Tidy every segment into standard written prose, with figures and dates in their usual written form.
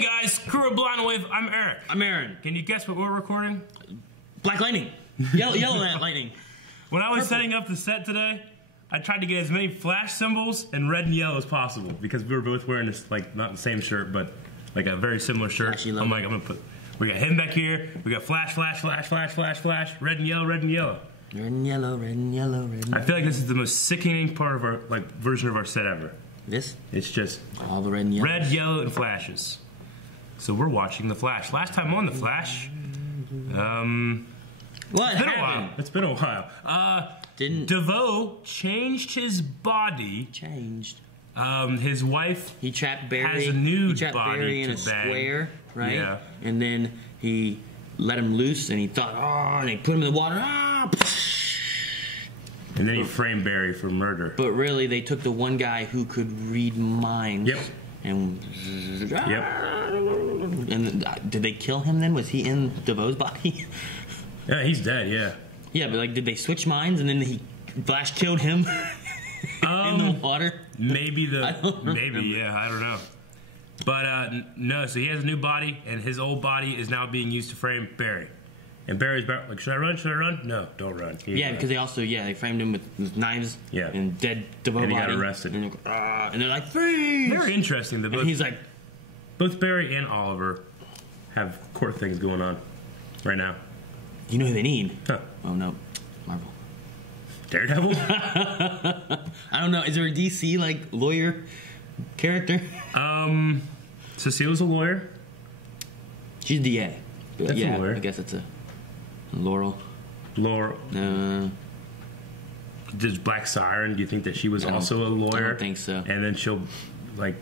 Hey guys, crew of Blind Wave, I'm Eric. I'm Aaron. Can you guess what we're recording? Black lightning. Yellow lightning. When I was setting up the set today, I tried to get as many flash symbols in red and yellow as possible because we were both wearing this, like, not the same shirt, but like a very similar shirt. I'm like, I'm gonna put, we got him back here, we got flash, flash, flash, flash, flash, flash, red and yellow, red and yellow. Red and yellow, red and yellow, red and yellow. I feel like this is the most sickening part of our, like, version of our set ever. This? It's just all the red and yellow. Red, yellow, and flashes. So we're watching The Flash. Last time on The Flash, what it's been happened? a while. It's been a while. Didn't DeVoe changed his body. changed? His wife He trapped Barry. has a new he trapped body Barry in to a bang. square, right? Yeah. And then he let him loose, and he thought, oh, and he put him in the water. Ah, And then he framed Barry for murder. but really, they took the one guy who could read minds. Yep. And Yep. And did they kill him then? Was he in DeVoe's body? Yeah, he's dead. Yeah. Yeah, but like, did they switch minds and then Flash killed him in the water? Maybe I don't maybe remember. yeah, I don't know. But no, so he has a new body, and his old body is now being used to frame Barry. And Barry's like, should I run? Should I run? No, don't run. Yeah, because they also they framed him with knives. Yeah. And dead DeVoe And he body. got arrested. And they're like, freeze! Very interesting. And he's like, Both Barry and Oliver have court things going on right now. you know who they need? Huh. Oh no, Marvel. Daredevil? I don't know. Is there a DC like lawyer character? Cecile's a lawyer. She's DA. But That's a yeah, lawyer. I guess it's a Laurel. Laura. No. Does Black Siren, do you think that she was also a lawyer? I don't think so. And then she'll, like...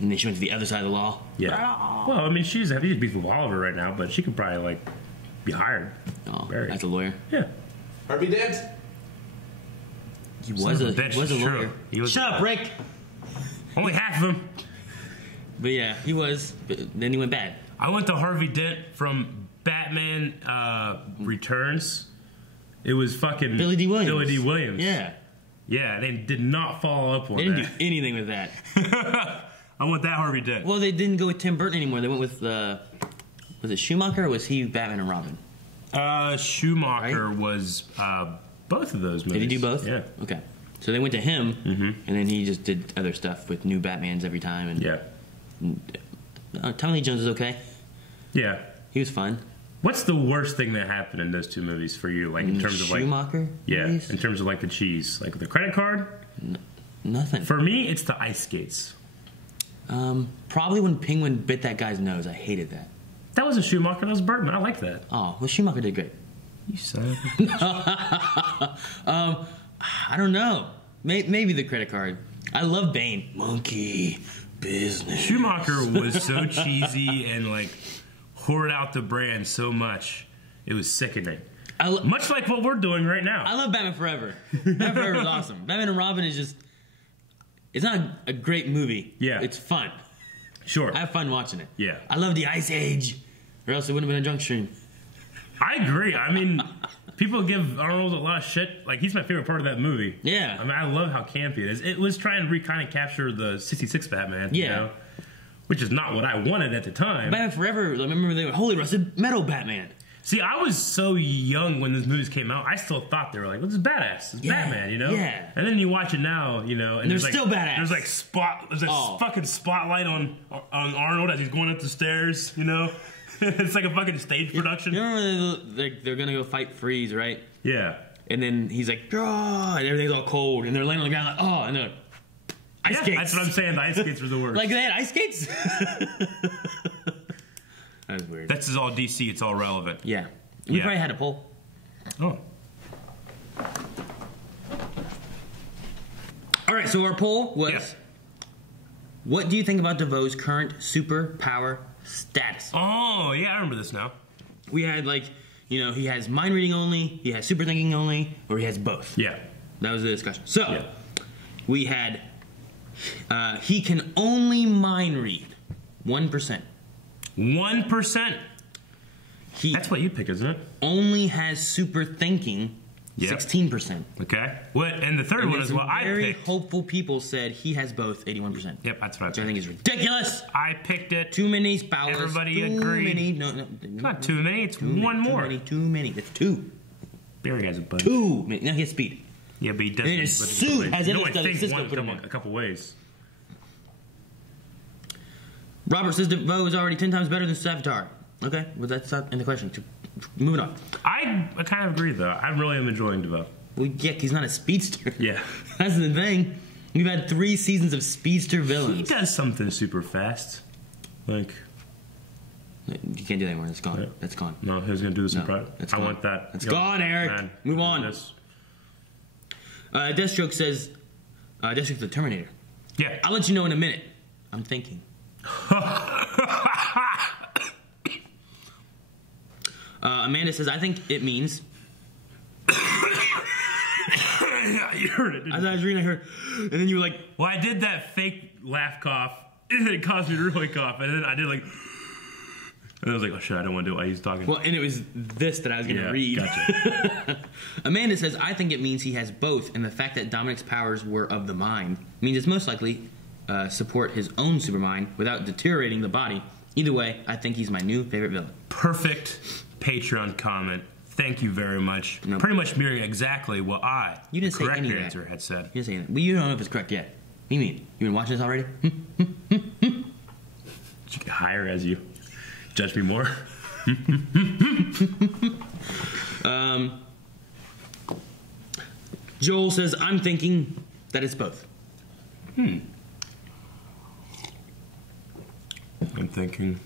And then she went to the other side of the law. Yeah. Well, I mean, she's having beef with Oliver right now, but she could probably, like, be hired. Oh, Barry. as a lawyer. Yeah. Harvey Dent? He was a bitch, lawyer. sure. He was- Shut up, Rick! Only half of them. But yeah, he was. But then he went bad. I went to Harvey Dent from Batman Returns. It was fucking... Billy D. Williams. Billy D. Williams. Yeah. Yeah, they did not follow up on They didn't that. do anything with that. I want that Harvey Dent. Well, they didn't go with Tim Burton anymore. They went with, was it Schumacher or was he Batman and Robin? Schumacher was both of those movies. Did he do both? Yeah. Okay. So they went to him, and then he just did other stuff with new Batmans every time. And Yeah. Tommy Lee Jones is okay. Yeah. He was fun. What's the worst thing that happened in those two movies for you? Like, in terms of, like... Schumacher? Yeah, movies? in terms of, like, the cheese. Like, the credit card? Nothing. For me, it's the ice skates. Probably when Penguin bit that guy's nose. I hated that. That wasn't Schumacher, that was Bergman. I like that. Oh, well, Schumacher did great. You son of a bitch. I don't know. Maybe the credit card. I love Bane. Monkey business. Schumacher was so cheesy and, like, hoard out the brand so much. It was sickening. Much like what we're doing right now. I love Batman Forever. Batman Forever is awesome. Batman and Robin is just... It's not a great movie. Yeah. It's fun. Sure. I have fun watching it. Yeah. I love the Ice Age. Or else it wouldn't have been a drunk stream. I agree. I mean, people give Arnold a lot of shit. Like, he's my favorite part of that movie. Yeah. I mean, I love how campy it is. It was trying to kind of capture the 66 Batman. Yeah. You know? Which is not what I wanted at the time. Batman Forever, I remember they were Holy Rusted Metal Batman. See, I was so young when those movies came out, I still thought they were like, well, this is badass. It's Batman, you know? Yeah. And then you watch it now, you know, and They're there's like, still badass. There's like there's a fucking spotlight on Arnold as he's going up the stairs, you know? It's like a fucking stage production. You remember they're gonna go fight Freeze, right? Yeah. And then he's like, oh, and everything's all cold, and they're laying on the ground like, oh, and they're ice skates. That's what I'm saying. The ice skates were the worst. Like they had ice skates? That was weird. This is all DC. It's all relevant. Yeah. We probably had a poll. Oh. All right, so our poll was, what do you think about DeVoe's current superpower status? Oh, yeah, I remember this now. We had, like, you know, he has mind reading only, he has super thinking only, or he has both. Yeah. That was the discussion. So, we had, he can only mind read 1%. 1%? He That's what you pick, isn't it? only has super thinking Yep. 16%. Okay. What? And the third one is what I very picked. hopeful people said he has both, 81%. Yep, that's what I picked. Which I think is ridiculous. I picked it. Too many spouses. Everybody too agreed. Many. No. It's not too many. It's one more. Too many. It's two. Barry has a bunch. Too many. Now he has speed. Yeah, but he doesn't. And his suit has Cisco a couple ways. Robert says DeVoe is already 10 times better than Savitar. Okay, well that's not in the question. Moving on. I kind of agree though. I really am enjoying DeVoe. Well, yeah, he's not a speedster. Yeah. That's the thing. We've had 3 seasons of speedster villains. He does something super fast. Like... You can't do that anymore. It's gone. Yeah. That's gone. No, he was going to do this in private. I want that. It's gone, Eric. Man. Move on. Deathstroke says... Deathstroke's the Terminator. Yeah. I'll let you know in a minute. I'm thinking. Amanda says, I think it means... Yeah, you heard it, As I was reading, I heard... And then you were like... Well, I did that fake laugh cough. And it caused me to really cough. And then I did like... And I was like, oh shit, I don't want to do it while he's talking. Well, and it was this that I was going to read. Gotcha. Amanda says, I think it means he has both, and the fact that Dominic's powers were of the mind means it's most likely support his own supermind without deteriorating the body. Either way, I think he's my new favorite villain. Perfect Patreon comment. Thank you very much. Nope. Pretty much mirroring exactly what you didn't say any of that. Answer had said. You didn't say anything. Well, you don't know if it's correct yet. What do you mean? You been watching this already? You get higher as you judge me more. Joel says, I'm thinking that it's both. I'm thinking.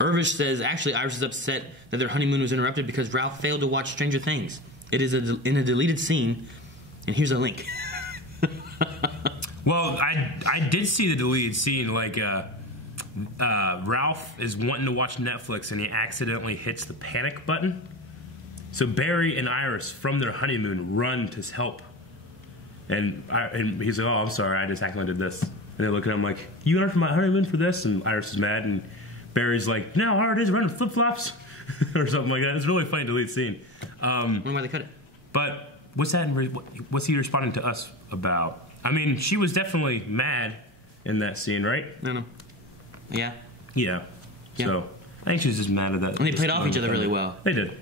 Irvish says, actually, Iris is upset that their honeymoon was interrupted because Ralph failed to watch Stranger Things. It is in a deleted scene, and here's a link. Well, I did see the deleted scene, like, Ralph is wanting to watch Netflix, and he accidentally hits the panic button. So Barry and Iris, from their honeymoon, run to help. And he's like, oh, I'm sorry, I just accidentally did this. And they look at him like, you went from my honeymoon for this? And Iris is mad, and Barry's like, no, hard it is running flip-flops. Or something like that. It's a really funny delete scene. I wonder why they cut it. But what's he responding to us about? I mean, she was definitely mad in that scene, right? No. Yeah. Yeah. So I think she's just mad at that. And they played off each other really well. They did.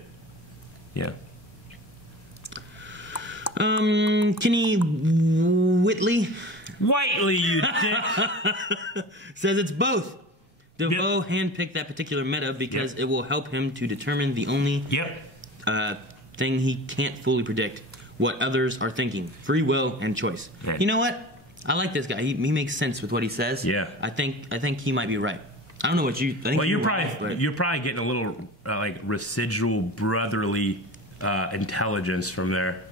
Yeah. Kenny Whitley, you dick. says it's both. DeVoe handpicked that particular meta because it will help him to determine the only thing he can't fully predict, what others are thinking. Free will and choice. Yeah. You know what? I like this guy. He makes sense with what he says. Yeah. I think he might be right. I don't know what you think. Well, you're probably getting a little like residual brotherly intelligence from there,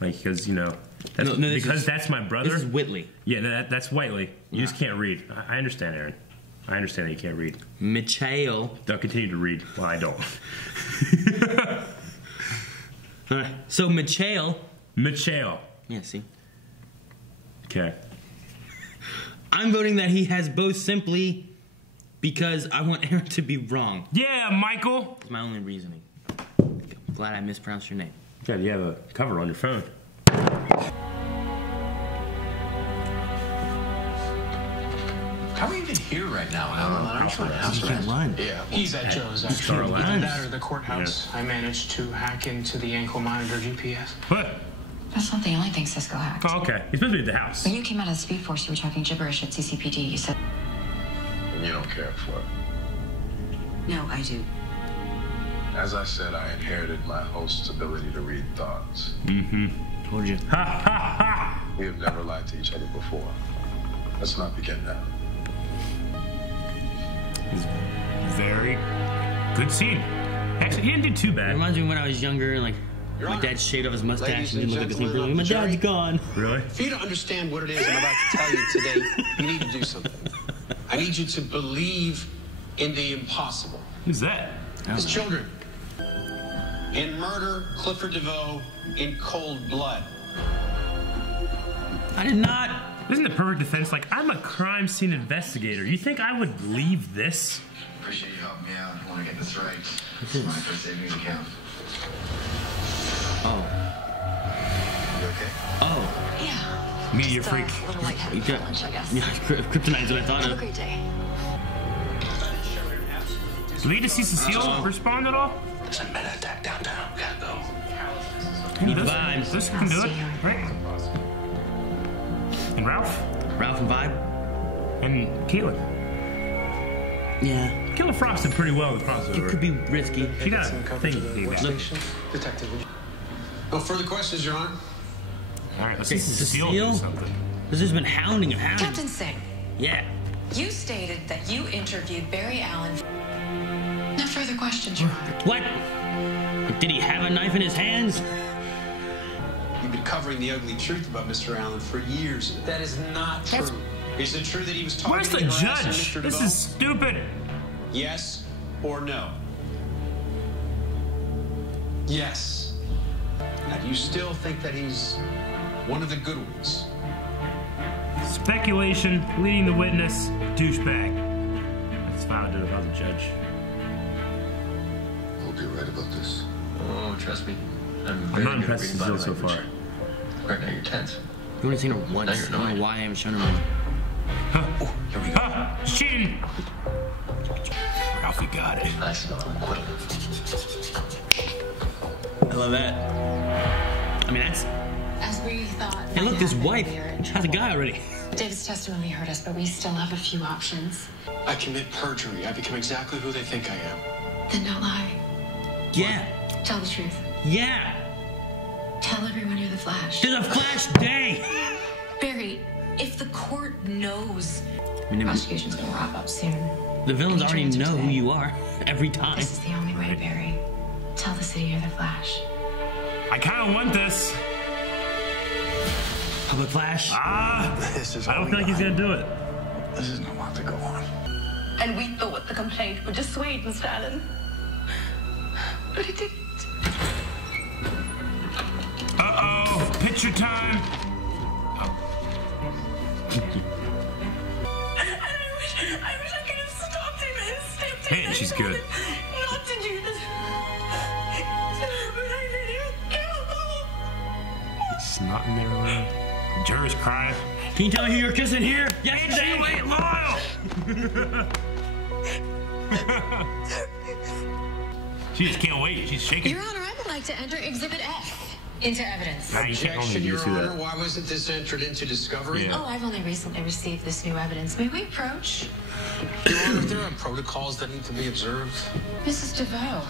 like because that's my brother. This is Whitley. Yeah, that's Whitley. You just can't read. I understand, Aaron. I understand that you can't read. Michael. They'll continue to read. Well, I don't. All right. So Michael. Yeah. See. Okay. I'm voting that he has both simply because I want Aaron to be wrong. Yeah, Michael. That's my only reasoning. I'm glad I mispronounced your name. Yeah, you have a cover on your phone. How are you even here right now, Alan? You can't run. Yeah. He's at Joe's, actually. Either that or the courthouse. Yeah. I managed to hack into the ankle monitor GPS. What? That's not the only thing Cisco hacked. Oh, okay. He's supposed to be at the house. When you came out of the Speed Force, you were talking gibberish at CCPD. You said... And you don't care for it? No, I do. As I said, I inherited my host's ability to read thoughts. Told you. Ha, ha, ha! We have never lied to each other before. Let's not begin now. Very good scene. Actually, he didn't do too bad. It reminds me when I was younger and, like, my dad shaved off his mustache and didn't look at the same person. My dad's gone. Really? For you to understand what it is I'm about to tell you today, you need to do something. I need you to believe in the impossible. Who's that? His children. In murder, Clifford DeVoe, in cold blood. I did not. Isn't the perfect defense like, I'm a crime scene investigator. You think I would leave this? Appreciate you helping me out. I want to get this right. This is my first savings account. Oh. You okay? Oh. Yeah. Meteor Just, freak. a little lightheaded for lunch, I guess. Yeah, kryptonite's what I thought Have a of. great day. Do we get to see Cecile respond at all? There's a meta attack downtown. Gotta go. Vibes. This can do it, right? And Ralph? Ralph and Vibe? And Caitlin. Yeah. Killer Frost did pretty well with It crossover. could be risky. She got a thing to do that. Detective. No further questions, Your Honor. Alright, let's Okay, see Cecile do something. This has been hounding and hounding. Captain Singh, Yeah. you stated that you interviewed Barry Allen. No further questions, Your Honor. What? Did he have a knife in his hands? You've been covering the ugly truth about Mr. Allen for years. That is not true. Is it true that he was talking Where's the and harassing judge? Mr. This DeVoe? is stupid. Yes or no? Yes. Now, do you still think that he's one of the good ones? Speculation, leading the witness, douchebag. That's what I would do if I was a judge. Hope you're right about this. Oh, trust me. I'm I'm very not good at impressed reading with body Cecile so language. far. Right now you're tense. I've only seen her once. Now I you're don't know annoyed. why I haven't shown her more. Here we go. Ah, cheating. Ralphie got it. I smell acquittal. I love that. I mean, that's. As we thought. Hey, look, might this happen, wife we are in has a guy already. David's testimony hurt us, but we still have a few options. I commit perjury. I become exactly who they think I am. Then don't lie. Yeah. Tell the truth. Yeah. Tell everyone you're the Flash. There's a Flash day. Barry, if the court knows, I mean, prosecution's gonna wrap up soon. the villains Any already chance of know who today? you are every time. This is the only way, Barry. Tell the city you're the Flash. I kind of want this. Public Flash. Ah, This is I don't think he's gonna do it. This is not what to go on. And we thought the complaint would dissuade Mr. Allen. But it didn't. Uh-oh, picture time. And I wish I could have stopped him and stepped in. Man, and she's told good. him not to do this. But I let him go. It's not in there around. Jurors crying. Can you tell me who you're kissing here? Yesterday. You ain't loyal. She just can't wait. She's shaking. Your Honor, I would like to enter Exhibit F into evidence. Nah, you can't only Objection, do Your Honor. that. Why wasn't this entered into discovery? Yeah. Oh, I've only recently received this new evidence. May we approach? Your Honor, if there are protocols that need to be observed. Mrs. DeVoe.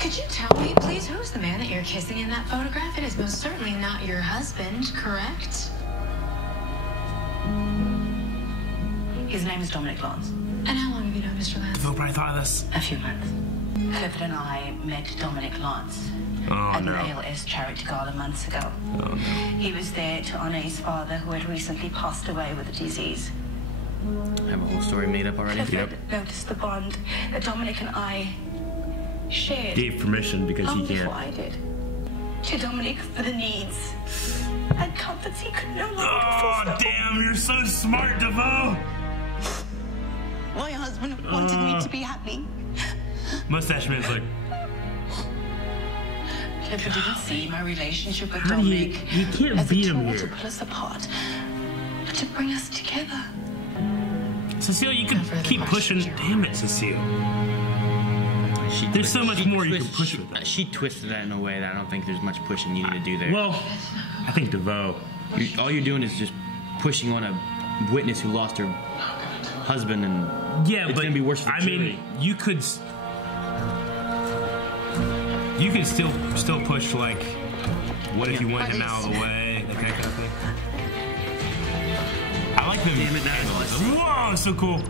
Could you tell me, please, who's the man that you're kissing in that photograph? It is most certainly not your husband, correct? His name is Dominic Lance. And how long have you known Mr. Lance? Phil probably thought of this. A few months. Clifford and I met Dominic Lance Oh, at no. an ALS charity gala months ago. Oh, no. He was there to honor his father who had recently passed away with a disease. I have a whole story made up already. Clifford noticed the bond that Dominic and I shared. Gave permission because he long before can't. I did. To Dominic for the needs and comforts he could no longer Oh, fulfill. damn, you're so smart, DeVoe. My husband wanted me to be happy. Mustache man's like, Clifford didn't see my relationship with how do you, Dominic you can't as a beat him tool to here. pull us apart, but to bring us together. Cecile, you can further keep pushing. questions, Your Damn it, Cecile. There's so much more you can push with that. She twisted that in a way that I don't think there's much pushing you need to do there. Well, I think DeVoe. All you're doing is just pushing on a witness who lost her husband, and Yeah, it's but gonna be worse for I jury. mean, you could still push like, what if you went him out of the way, that kind of thing. I like them. Damn it, now it's less. Whoa, so cool.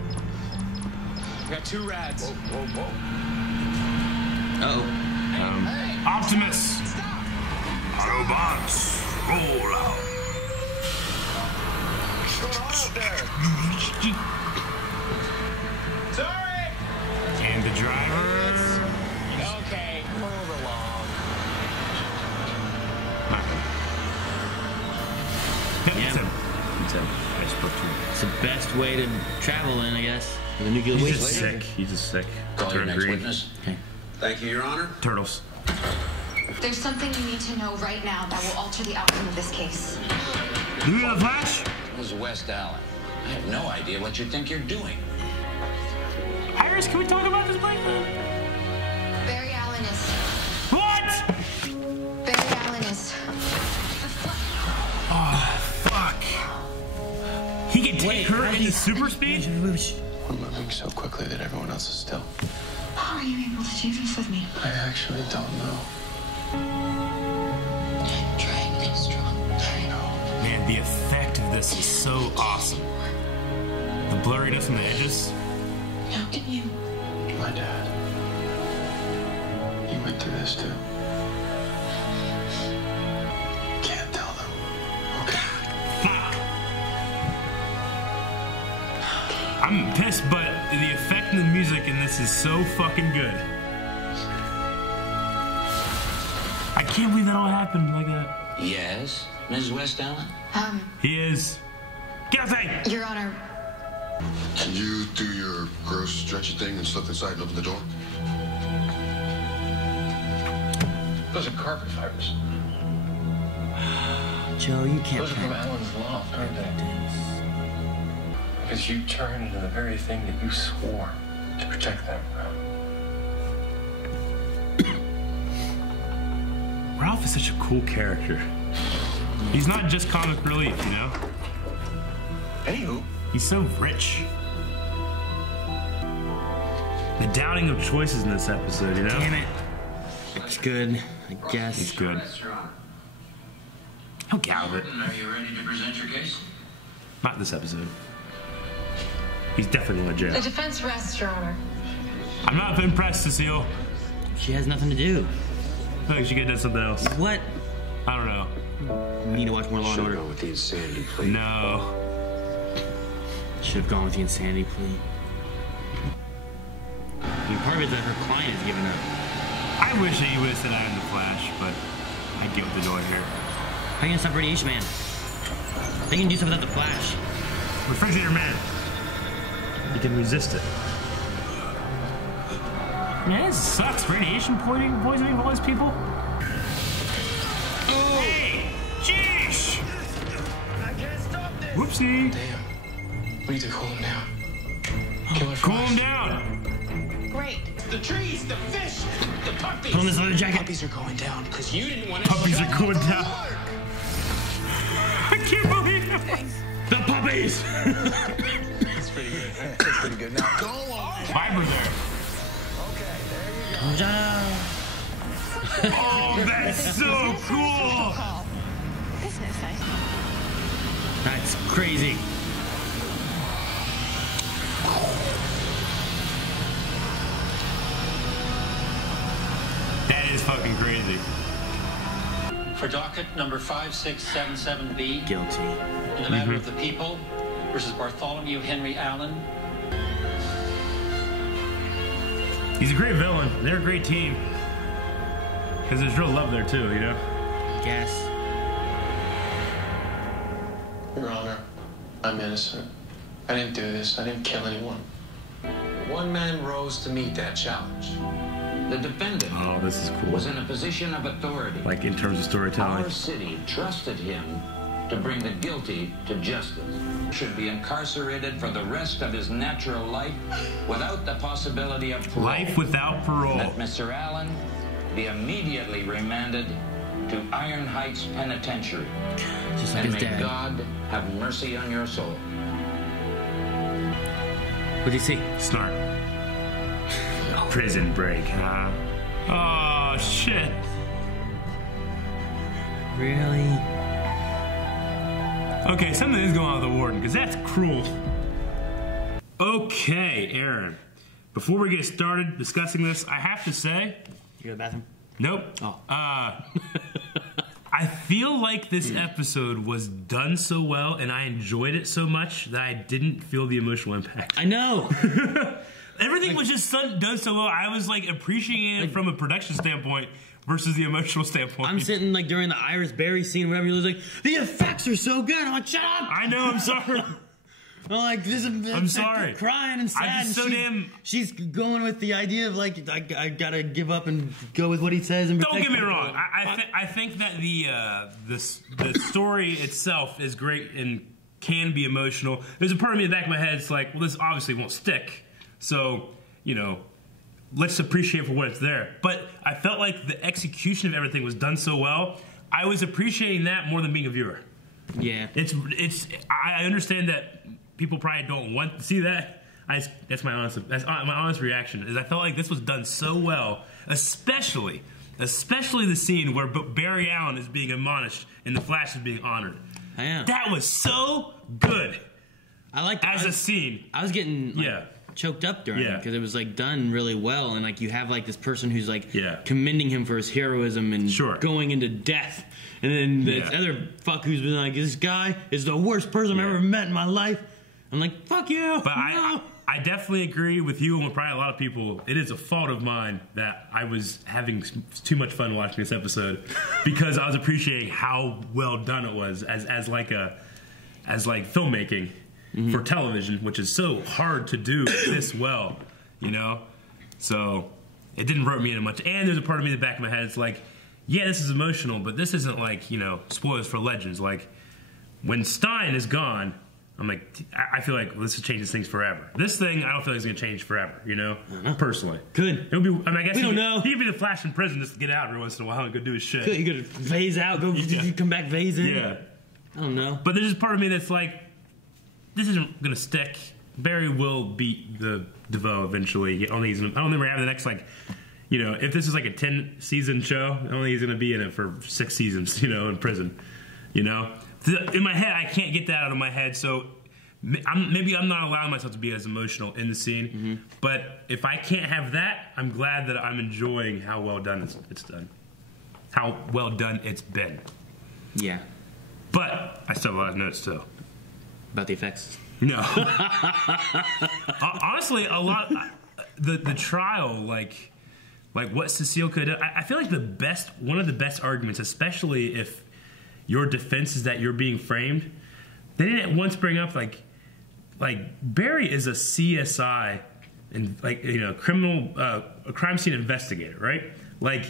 We got 2 rads. Uh-oh. Optimus. Autobots, roll out. Sorry. And the driver. Okay, move along. Yep, Yeah. it's him. It's him. I spoke to him. It's the best way to travel in, I guess. With a nuclear He's waste just laser. sick. He's just sick. Call your Turned next green. witness. Okay. Thank you, Your Honor. Turtles. There's something you need to know right now that will alter the outcome of this case. Do you have a flash? This is West Allen. I have no idea what you think you're doing. Iris, can we talk about this break? Barry Allen is... What? Barry Allen is... Oh, fuck. He can take her into super speed? We're moving so quickly that everyone else is still. How are you able to do this with me? I actually don't know. Try and be strong. I know. Man, the effect of this is so awesome. The blurriness on the edges. How can you? My dad. He went through this too. Can't tell them. Okay. Fuck. I'm pissed, but the effect and the music in this is so fucking good. I can't believe that all happened like that. Yes, Ms. West Allen? He is. Guilty! Your Honor. Can you do your gross stretchy thing and slip inside and open the door? Those are carpet fibers. Joe, you can't. Those are from Alan's loft, aren't they? Because you turned into the very thing that you swore to protect them from. Ralph is such a cool character. He's not just comic relief, you know? Anywho. He's so rich. The doubting of choices in this episode, you know? Damn it. It's good, I guess. He's good. He'll get out of it. Are you ready to present your case? Not this episode. He's definitely going to The jail. defense rests, Your Honor. I'm not impressed, Cecile. She has nothing to do. I feel like she could have done something else. What? I don't know. We need to watch more Law & Should Order. go with the insanity plea. No. Should have gone with the insanity plea. I mean, part of it is that her client has given up. I wish he would have said I am the Flash, but I get what they're doing here. How are you gonna stop Radiation Man? They can do stuff without the Flash. Refrigerator Man. You can resist it. Man, this sucks. Radiation poisoning all these people. Oh. Hey! Jeez! I can't stop this. Whoopsie. Damn. We need to cool him down. Killer Cool frost. him down. Great. The trees, the fish, the puppies. Put on this leather jacket. Puppies are going down. Because you didn't want to. Puppies are going down. I can't believe it. The puppies! That's pretty good. That's pretty good. Now go on. Fiber there. Oh, that's so cool. Business, I That's crazy. That is fucking crazy. For docket number 5677B, Guilty. in the matter of the people versus Bartholomew Henry Allen. He's a great villain. They're a great team. Because there's real love there too, you know? Guess. Your Honor, I'm innocent. I didn't do this. I didn't kill anyone. One man rose to meet that challenge. The defendant Oh, this is cool. was in a position of authority. Like in terms of storytelling. Our city trusted him to bring the guilty to justice. Should be incarcerated for the rest of his natural life without the possibility of parole. Life without parole. Let Mr. Allen be immediately remanded to Iron Heights Penitentiary. Just like And his may dad. God have mercy on your soul. What'd you see? Snark. Prison break, huh? Oh, shit. Really? Okay, something is going on with the warden, because that's cruel. Okay, Aaron. Before we get started discussing this, I have to say... You go to the bathroom? Nope. Oh. I feel like this episode was done so well, and I enjoyed it so much that I didn't feel the emotional impact. I know! Everything was just done so well. I was like appreciating it from a production standpoint versus the emotional standpoint. I'm sitting like during the Iris Berry scene, whatever, you're like, the effects are so good. I'm like, shut up! I know, I'm sorry. I'm like, I'm sorry. Crying and sad. She's going with the idea of like, I gotta give up and go with what he says. And don't get me wrong. I think that the story itself is great and can be emotional. There's a part of me in the back of my head. It's like, well, this obviously won't stick. So, you know, let's appreciate for what it's there. But I felt like the execution of everything was done so well. I was appreciating that more than being a viewer. Yeah. I understand that people probably don't want to see that. That's my honest reaction. Is I felt like this was done so well, especially the scene where Barry Allen is being admonished and the Flash is being honored. That was so good. I like that. As a scene. I was getting choked up during it because it was like done really well, and like you have like this person who's like commending him for his heroism and going into death, and then the other fuck who's been like, this guy is the worst person I've ever met in my life. I'm like, fuck you. But I definitely agree with you and with probably a lot of people. It is a fault of mine that I was having too much fun watching this episode because I was appreciating how well done it was as filmmaking for television, which is so hard to do this well, you know? So it didn't rope me into much. And there's a part of me in the back of my head, it's like, yeah, this is emotional, but this isn't like, you know, spoilers for Legends. Like, when Stein is gone, I'm like, I feel like this changes things forever. This thing, I don't feel like it's going to change forever, you know? Personally. Could. It'll be, I mean, I guess we don't know. He could be the Flash in prison just to get out every once in a while and go do his shit. He could phase out, come back, phase in. Yeah. I don't know. But there's this part of me that's like, this isn't going to stick. Barry will beat the DeVoe eventually. I don't think we're having the next, like, you know, if this is like a 10-season show, I don't think he's going to be in it for 6 seasons, you know, in prison. You know? In my head, I can't get that out of my head, so maybe I'm not allowing myself to be as emotional in the scene. But if I can't have that, I'm glad that I'm enjoying how well done it's done. How well done it's been. Yeah. But I still have a lot of notes, too. About the effects? No. Honestly, a lot... The trial, like what Cecile could do, I feel like one of the best arguments, especially if your defense is that you're being framed, they didn't once bring up like Barry is a CSI and like, you know, a crime scene investigator, right? Like,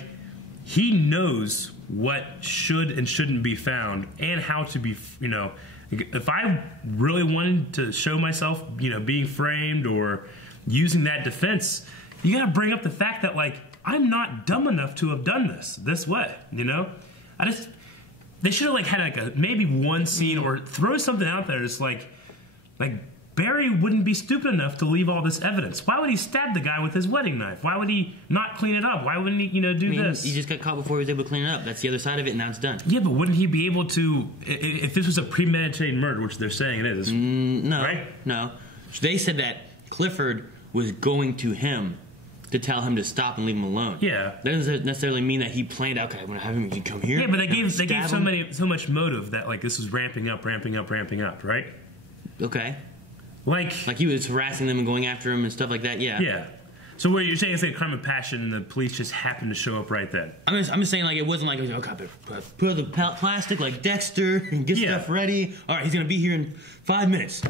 he knows what should and shouldn't be found and how to be, you know, if I really wanted to show myself, you know, being framed or using that defense, you got to bring up the fact that, like, I'm not dumb enough to have done this way, you know? They should have, like, had, like, maybe one scene or throw something out there that's like Barry wouldn't be stupid enough to leave all this evidence. Why would he stab the guy with his wedding knife? Why would he not clean it up? Why wouldn't he, you know, do this? He just got caught before he was able to clean it up. That's the other side of it, and now it's done. Yeah, but wouldn't he be able to, if this was a premeditated murder, which they're saying it is, no, right? No. They said that Clifford was going to him to tell him to stop and leave him alone. Yeah. That doesn't necessarily mean that he planned out, okay, I'm going to have him come here. Yeah, but they gave so much motive that, like, this was ramping up, right? Okay. Like he was harassing them and going after him and stuff like that, yeah. Yeah. So what you're saying is like a crime of passion and the police just happened to show up right then? I'm just saying, like, it wasn't like, okay, put the plastic like Dexter and get stuff ready. All right, he's going to be here in 5 minutes.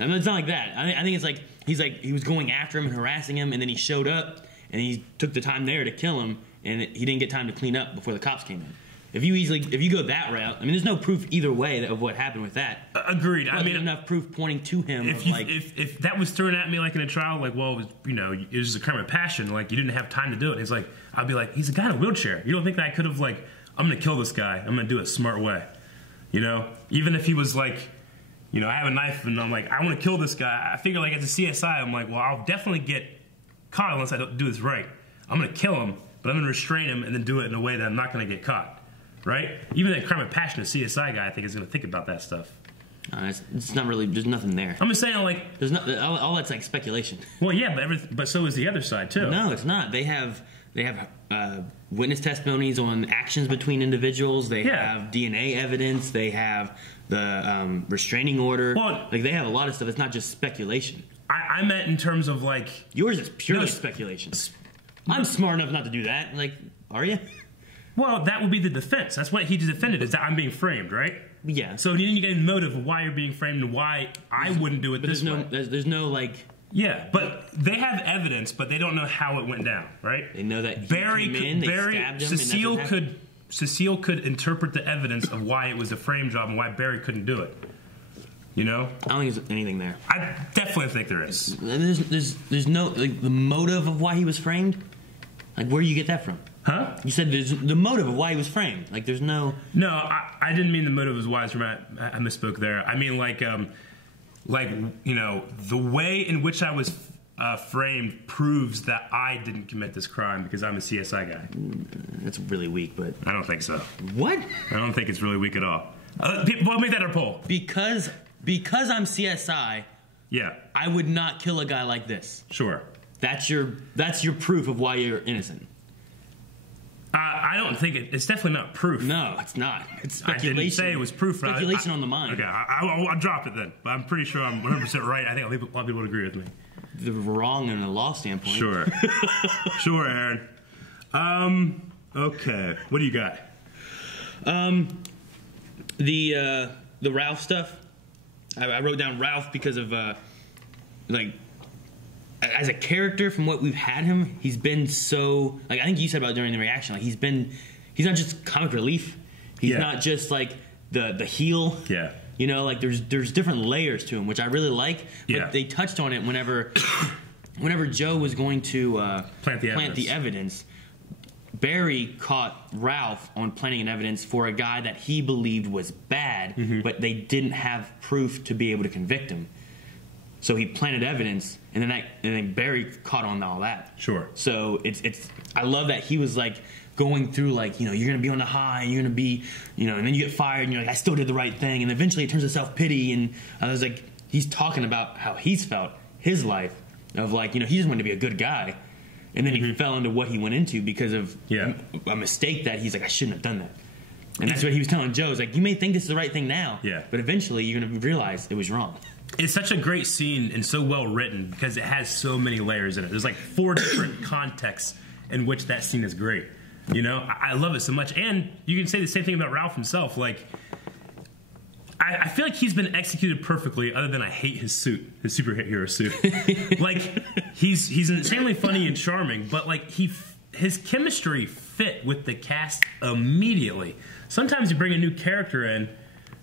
I mean, it's not like that. I think it's like he was going after him and harassing him, and then he showed up and he took the time there to kill him, and he didn't get time to clean up before the cops came in. If you go that route, I mean, there's no proof either way of what happened with that. Agreed. I mean, enough proof pointing to him. If that was thrown at me like in a trial, like, well, it was, you know, it was a crime of passion, like you didn't have time to do it. It's like, I'd be like, he's a guy in a wheelchair. You don't think that I could have, like, I'm gonna kill this guy. I'm gonna do it a smart way. You know, even if he was like, you know, I have a knife and I'm like, I want to kill this guy. I figure, like, as a CSI, I'm like, well, I'll definitely get caught unless I don't do this right. I'm gonna kill him, but I'm gonna restrain him and then do it in a way that I'm not gonna get caught. Right? Even that crime of passion, a CSI guy, I think, is going to think about that stuff. It's not really, there's nothing there. I'm just saying, like... There's not, all that's like speculation. Well, yeah, but so is the other side, too. No, it's not. They have witness testimonies on actions between individuals. They have DNA evidence. They have the restraining order. Well, like, they have a lot of stuff. It's not just speculation. I meant in terms of, like... Yours is purely speculation. I'm smart enough not to do that. Like, are you? Well, that would be the defense. That's what he just defended, is that I'm being framed, right? Yeah. So you need to get a motive of why you're being framed and why I wouldn't do it this way. There's no like. Yeah, but they have evidence, but they don't know how it went down, right? They know that he Barry came in, they stabbed him, Cecile could interpret the evidence of why it was a frame job and why Barry couldn't do it. You know? I don't think there's anything there. I definitely think there is. There's no like the motive of why he was framed. Like, where do you get that from? Huh? You said there's the motive of why he was framed. Like, there's no. No, I didn't mean the motive was why. I misspoke there. I mean like you know, the way in which I was framed proves that I didn't commit this crime because I'm a CSI guy. That's really weak, but I don't think so. What? I don't think it's really weak at all. Well, make that our poll. Because I'm CSI. Yeah. I would not kill a guy like this. Sure. That's your proof of why you're innocent. I don't think it's definitely not proof. No, it's not. It's speculation. I didn't say it was proof. Speculation on the mind. Okay, I'll drop it then. But I'm pretty sure I'm 100% right. I think a lot of people would agree with me. They're wrong in a law standpoint. Sure. Sure, Aaron. Okay. What do you got? The Ralph stuff. I wrote down Ralph because of like, as a character, from what we've had him, he's been so, like, I think you said about during the reaction, like, he's not just comic relief. He's not just like the heel. Yeah. You know, like there's different layers to him, which I really like. But they touched on it whenever Joe was going to plant the evidence. Barry caught Ralph on planting an evidence for a guy that he believed was bad, but they didn't have proof to be able to convict him. So he planted evidence, and then Barry caught on all that. Sure. So it's I love that he was like going through, like, you know, you're gonna be on the high, and you're gonna be, you know, and then you get fired, and you're like, I still did the right thing, and eventually it turns to self-pity, and I was like, he's talking about how he's felt his life of, like, you know, he just wanted to be a good guy, and then he fell into what he went into because of a mistake that he's like, I shouldn't have done that. And that's what he was telling Joe. It's like, you may think this is the right thing now, but eventually you're going to realize it was wrong. It's such a great scene and so well written because it has so many layers in it. There's like 4 different contexts in which that scene is great. You know, I love it so much. And you can say the same thing about Ralph himself. Like, I feel like he's been executed perfectly, other than I hate his suit, his superhero suit. Like, he's insanely funny and charming, but like his chemistry fit with the cast immediately. Sometimes you bring a new character in,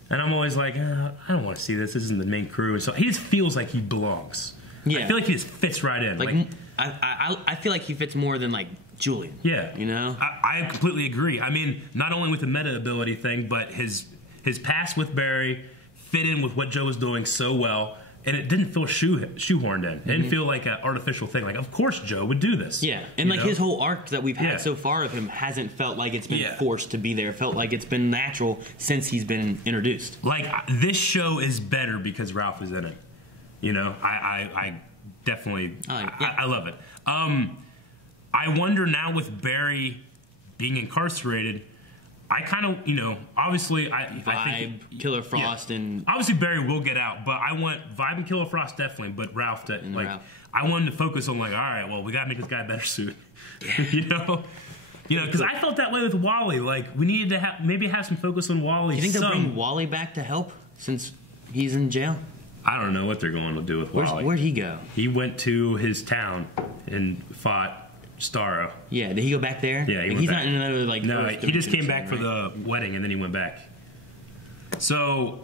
and I'm always like, I don't want to see this. This isn't the main crew. And so he just feels like he belongs. Yeah. I feel like he just fits right in. Like I feel like he fits more than like Julian. Yeah. You know? I completely agree. I mean, not only with the meta ability thing, but his past with Barry fit in with what Joe was doing so well, and it didn't feel shoehorned in. It didn't feel like an artificial thing. Like, of course Joe would do this. Yeah, and like his whole arc that we've had so far of him hasn't felt like it's been forced to be there. It felt like it's been natural since he's been introduced. Like, this show is better because Ralph is in it. You know, I definitely, I love it. I wonder now with Barry being incarcerated, I kind of, you know, obviously, I think Killer Frost and obviously Barry will get out, but I want Vibe and Killer Frost definitely, but Ralph to like, I wanted to focus on like, all right, well, we got to make this guy a better suit, you know, because I felt that way with Wally. Like, we needed to have some focus on Wally. Do you think they'll bring Wally back to help since he's in jail? I don't know what they're going to do with Wally. Where'd he go? He went to his town and fought Starro. Yeah, did he go back there? Yeah, he's not in another like. No, he just came back for the wedding and then he went back. So,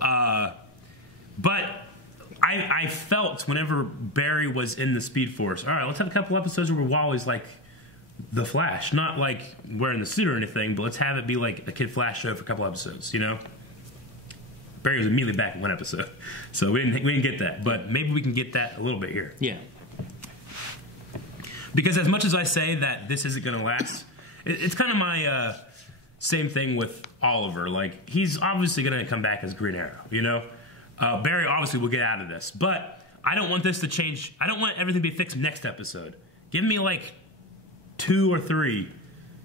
but I felt whenever Barry was in the Speed Force, all right, let's have a couple episodes where Wally's like the Flash, not like wearing the suit or anything, but let's have it be like a Kid Flash show for a couple episodes, you know. Barry was immediately back in one episode, so we didn't get that, but maybe we can get that a little bit here. Yeah. Because as much as I say that this isn't going to last, it's kind of my same thing with Oliver. Like, he's obviously going to come back as Green Arrow, you know? Barry obviously will get out of this. But I don't want this to change. I don't want everything to be fixed next episode. Give me, like, 2 or 3.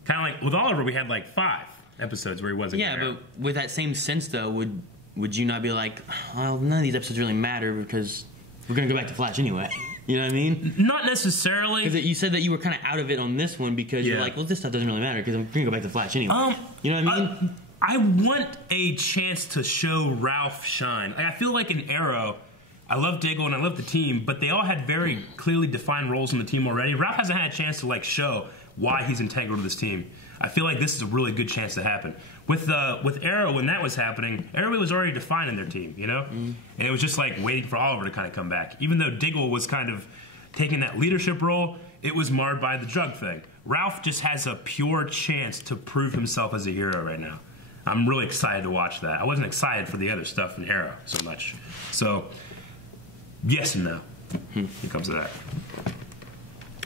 Kind of like, with Oliver, we had, like, 5 episodes where he wasn't Green Arrow. Yeah, but with that same sense, though, would you not be like, well, none of these episodes really matter because we're going to go back to Flash anyway? You know what I mean? Not necessarily. Because you said that you were kind of out of it on this one because you're like, well, this stuff doesn't really matter because I'm going to go back to Flash anyway. You know what I mean? I want a chance to show Ralph shine. Like, I feel like in Arrow, I love Diggle and I love the team, but they all had very clearly defined roles in the team already. Ralph hasn't had a chance to like show why he's integral to this team. I feel like this is a really good chance to happen. With Arrow, when that was happening, everybody was already defined in their team, you know? And it was just like waiting for Oliver to kind of come back. Even though Diggle was kind of taking that leadership role, it was marred by the drug thing. Ralph just has a pure chance to prove himself as a hero right now. I'm really excited to watch that. I wasn't excited for the other stuff in Arrow so much. So, yes and no. When it comes to that.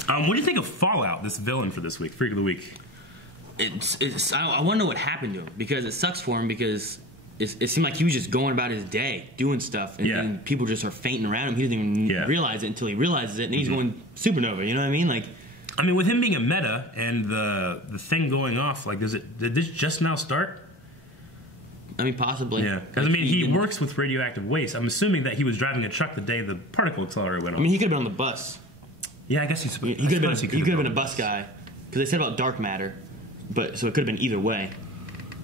What do you think of Fallout, this villain for this week, Freak of the Week? I want to know what happened to him, because it sucks for him, because it seemed like he was just going about his day doing stuff, and then people just are fainting around him. He doesn't even realize it until he realizes it, and he's going supernova. You know what I mean? Like, I mean, with him being a meta and the thing going off, like, did this just now start? I mean, possibly. Yeah, because I mean, he works with radioactive waste. I'm assuming that he was driving a truck the day the particle accelerator went off. I mean, he could have been on the bus. Yeah, I guess he could have been a bus guy, because they said about dark matter, but so it could have been either way,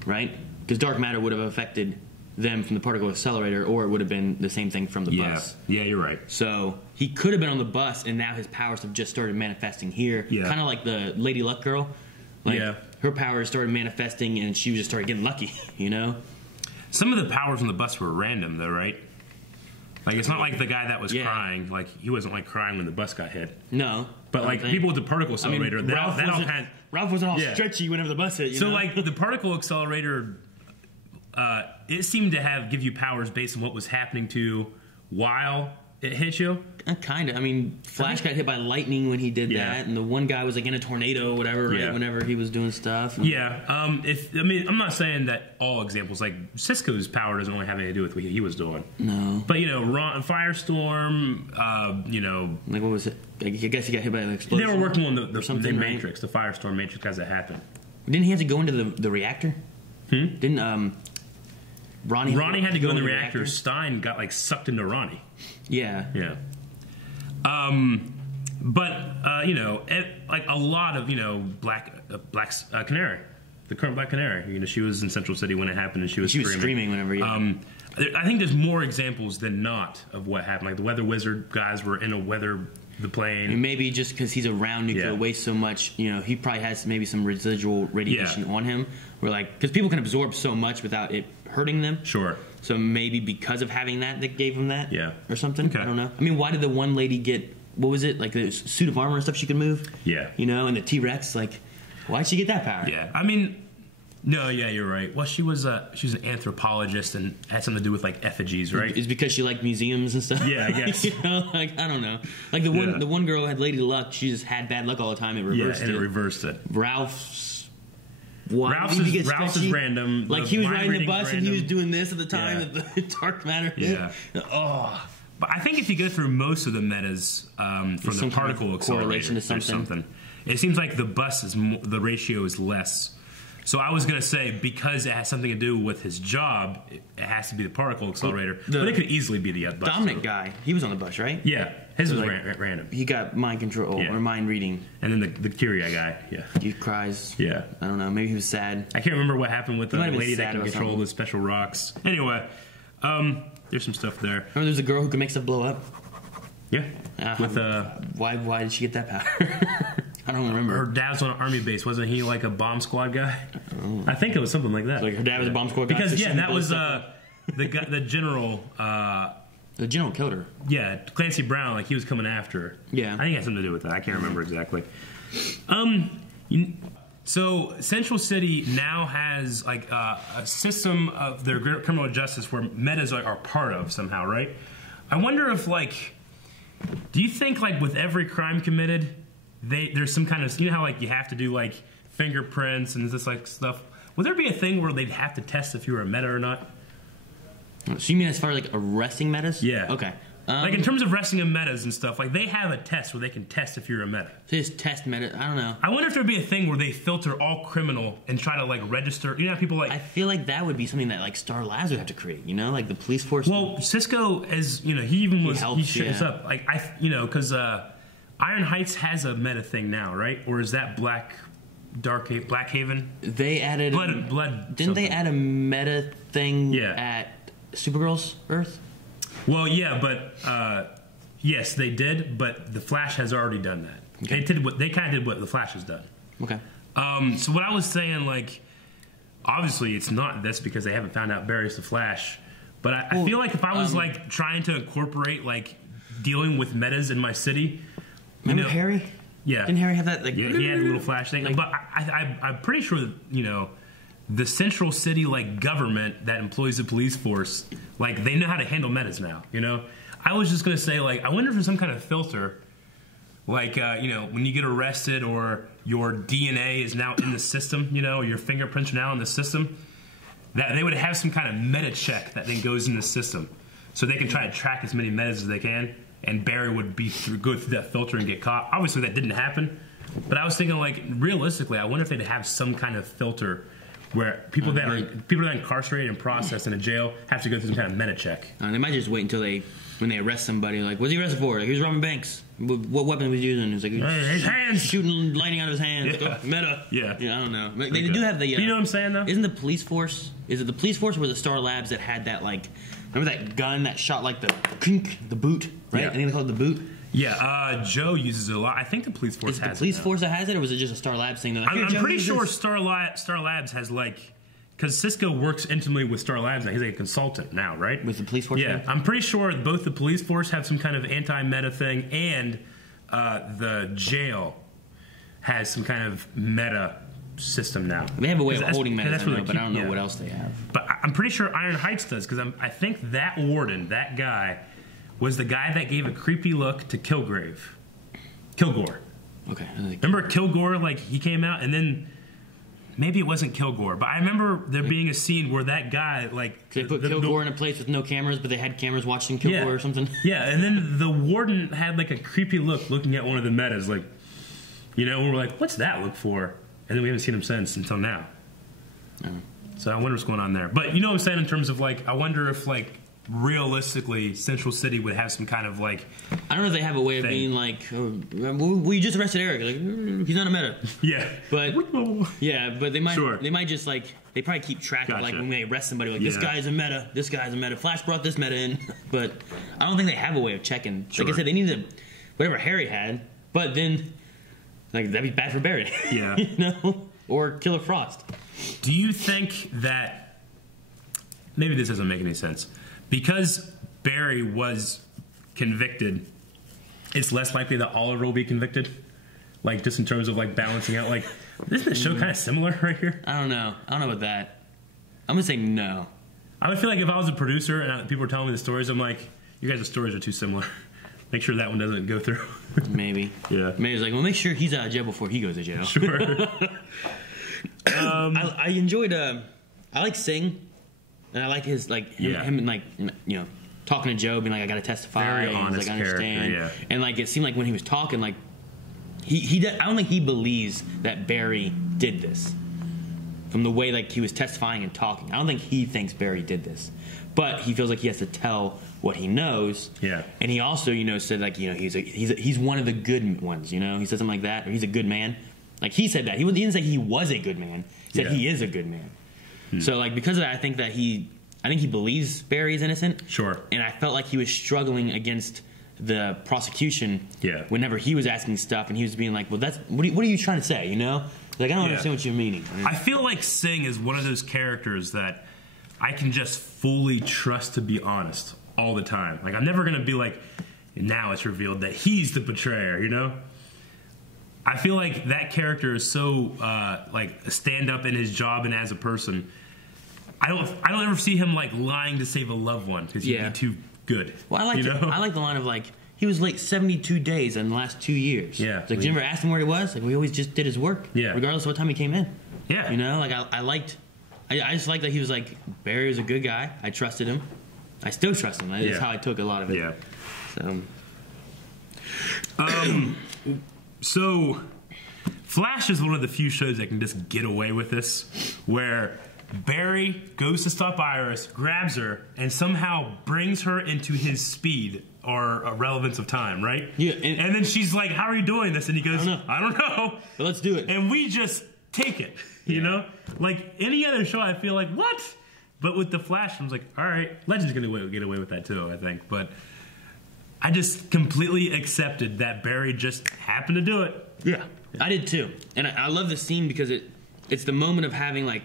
right? Because dark matter would have affected them from the particle accelerator, or it would have been the same thing from the bus. Yeah, you're right. So he could have been on the bus, and now his powers have just started manifesting here. Yeah. Kind of like the Lady Luck girl. Like, her powers started manifesting, and she just started getting lucky, you know? Some of the powers on the bus were random, though, right? Like, it's not like the guy that was crying. Like, he wasn't, like, crying when the bus got hit. No. But, like, people with the particle accelerator, Ralph wasn't all stretchy whenever the bus hit, you know? like, the particle accelerator, it seemed to give you powers based on what was happening to while it hit you. Kind of. I mean, Flash got hit by lightning when he did that, and the one guy was like in a tornado or whatever, right, whenever he was doing stuff. Yeah. I'm not saying that all examples, like Cisco's power doesn't really have anything to do with what he was doing. No. But, you know, Firestorm, you know. Like, what was it? I guess he got hit by an explosion. They were working on the Matrix, the Firestorm Matrix as it happened. Didn't he have to go into the reactor? Didn't, Ronnie had to go in the reactor. Stein got, like, sucked into Ronnie. Yeah. Yeah. You know, like a lot of, you know, Black Canary, the current Black Canary, you know, she was in Central City when it happened, and she was screaming whenever. I think there's more examples than not of what happened. Like the Weather Wizard guys were in the plane. And maybe just because he's around nuclear waste so much, you know, he probably has maybe some residual radiation on him. Where like, because people can absorb so much without it hurting them. Sure. So maybe because of having that gave him that? Yeah. Or something? Okay. I don't know. I mean, why did the one lady get, what was it? Like the suit of armor and stuff she could move? Yeah. You know, and the T-Rex, like, why'd she get that power? Yeah. I mean, no, yeah, you're right. Well, she was an anthropologist and had something to do with, like, effigies, right? It's because she liked museums and stuff? Yeah, I guess. You know, like, I don't know. Like, the one girl had Lady Luck. She just had bad luck all the time. It reversed it. Yeah, and it reversed it. Ralph's is random. Like, he was riding the bus and he was doing this at the time that the dark matter hit. Yeah. Oh. But I think if you go through most of the metas from the particle accelerator, there's something. It seems like the bus the ratio is less. So I was going to say, because it has something to do with his job, it has to be the particle accelerator. But it could easily be the bus. Dominic guy, he was on the bus, right? Yeah. His was random. He got mind control or mind reading. And then the Kyria guy, he cries. Yeah. I don't know. Maybe he was sad. I can't remember what happened with the lady that can control the special rocks. Anyway, there's some stuff there. Remember there's a girl who can make stuff blow up? Yeah. Why did she get that power? I don't remember. Her dad's on an army base. Wasn't he like a bomb squad guy? I think it was something like that. Like her dad was a bomb squad guy? Because, that was the general... the general killed her. Yeah, Clancy Brown, like he was coming after her. Yeah. I think it had something to do with that. I can't remember exactly. So Central City now has like a system of their criminal justice where metas are part of somehow, right? I wonder if like... Do you think like with every crime committed... there's some kind of, you know how like you have to do like fingerprints and this like stuff. Would there be a thing where they'd have to test if you were a meta or not? So you mean as far as like arresting metas? Yeah. Okay. Like in terms of arresting in metas and stuff, like they have a test where they can test if you're a meta. So just test meta. I don't know. I wonder if there'd be a thing where they filter all criminal and try to like register. You know how people like. I feel like that would be something that like Star Labs would have to create. You know, like the police force. Well, Cisco, as you know, he shows up. Like because Iron Heights has a meta thing now, right? Or is that Black Blackhaven. They added blood. Didn't they add a meta thing at Supergirl's Earth? Well, yeah, but yes, they did. But the Flash has already done that. Okay. They kind of did what the Flash has done. Okay. So what I was saying, like, obviously it's not this because they haven't found out Barry's the Flash. But I feel like if I was like trying to incorporate like dealing with metas in my city, remember Harry? Yeah. Didn't Harry have that? Like, yeah, he had a little Flash thing. Like, but I'm pretty sure that, you know, the central city like government that employs the police force, like they know how to handle metas now. You know, I was just gonna say like I wonder if there's some kind of filter, like you know, when you get arrested or your DNA is now in the system, you know, your fingerprints are now in the system, that they would have some kind of meta check that then goes in the system, so they can try to track as many metas as they can. And Barry would go through that filter and get caught. Obviously, that didn't happen. But I was thinking, like, realistically, I wonder if they'd have some kind of filter where people that are incarcerated and processed in a jail have to go through some kind of meta check. They might just wait until when they arrest somebody, like, what's he arrested for? Like, he was robbing banks. What weapon was he using? It's like his hands, shooting lightning out of his hands. Yeah. Meta. Yeah. I don't know. They do have the. You know what I'm saying though? Isn't the police force? Is it the police force or was it Star Labs that had that like? Remember that gun that shot like the boot, right? Yeah. I think they call it the boot. Yeah, Joe uses it a lot. I think the police force has it. Is the police force that has it, or was it just a Star Labs thing? Like, I'm pretty sure Star Labs has like, because Cisco works intimately with Star Labs now. He's like a consultant now, right? With the police force? Yeah, I'm pretty sure both the police force have some kind of anti-meta thing, and the jail has some kind of meta system now. They have a way of holding metas, but I don't know what else they have. But I'm pretty sure Iron Heights does, because I think that warden, that guy, was the guy that gave a creepy look to Kilgore. Okay. Remember Kilgore, like, he came out, and then maybe it wasn't Kilgore, but I remember there being a scene where that guy, like... They put Kilgore in a place with no cameras, but they had cameras watching Kilgore or something? Yeah, and then the warden had, like, a creepy look looking at one of the metas, like, you know, and we're like, what's that look for? And then we haven't seen him since until now. So I wonder what's going on there. But you know what I'm saying in terms of, like, I wonder if, like, realistically, Central City would have some kind of, like... I don't know if they have a way of being like, we just arrested Eric. Like, he's not a meta. Yeah. But, but they might just, like, they probably keep track of, like, when they arrest somebody, like, this guy's a meta, this guy's a meta. Flash brought this meta in. But I don't think they have a way of checking. Sure. Like I said, they need to, whatever Harry had, but then, like, that'd be bad for Barry. Yeah. You know? Or Killer Frost. Do you think that, maybe this doesn't make any sense, because Barry was convicted, it's less likely that Oliver will be convicted? Like, just in terms of, like, balancing out, like, isn't the show kind of similar right here? I don't know about that. I'm gonna say no. I would feel like if I was a producer and people were telling me the stories, I'm like, you guys' stories are too similar. Make sure that one doesn't go through. Maybe. Yeah. Maybe it's like, well, make sure he's out of jail before he goes to jail. Sure. I enjoyed, I like Singh. And I like his, like, him like, you know, talking to Joe, being like, I gotta testify. Very honest like, I understand. character, yeah. And, like, it seemed like when he was talking, like, I don't think he believes that Barry did this. From the way, like, he was testifying and talking. I don't think he thinks Barry did this. But he feels like he has to tell what he knows. Yeah. And he also, you know, said, like, you know, he's one of the good ones, you know? He said something like that, or he's a good man. Like, he said that. He didn't say he was a good man. He said he is a good man. So, like, because of that, I think he believes Barry is innocent. Sure. And I felt like he was struggling against the prosecution. Yeah. Whenever he was asking stuff, and he was being like, "Well, what are you trying to say?" You know, like, I don't understand what you're meaning. I feel like Singh is one of those characters that I can just fully trust to be honest all the time. Like, I'm never gonna be like, now it's revealed that he's the betrayer. You know. I feel like that character is so like a stand up in his job and as a person. I don't ever see him like lying to save a loved one because he'd be too good. Well, I like the line of like, he was late 72 days in the last 2 years. Yeah. It's like, you never asked him where he was? Like, we always just did his work. Yeah. Regardless of what time he came in. Yeah. You know, like I just liked that he was like, Barry was a good guy. I trusted him. I still trust him. That's how I took a lot of it. Yeah. So. So, Flash is one of the few shows that can just get away with this, where Barry goes to stop Iris, grabs her, and somehow brings her into his speed or a relevance of time, right? Yeah. And then she's like, how are you doing this? And he goes, I don't know. But let's do it. And we just take it. You know, like any other show, I feel like what? But with the Flash, I was like, all right, Legend's gonna get away with that too, I think. But I just completely accepted that Barry just happened to do it. Yeah, I did too, and I love the scene because it's the moment of having like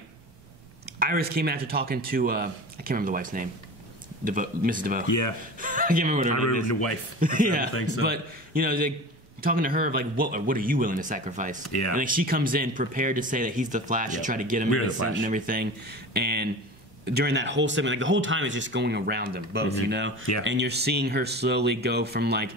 Iris came after talking to I can't remember the wife's name, Mrs. DeVoe. Yeah, I can't remember what her name is. The wife. Yeah, but you know, like talking to her of like what are you willing to sacrifice? Yeah, and like she comes in prepared to say that he's the Flash to try to get him innocent and everything, and during that whole segment, like the whole time is just going around them both, you know? Yeah. And you're seeing her slowly go from like,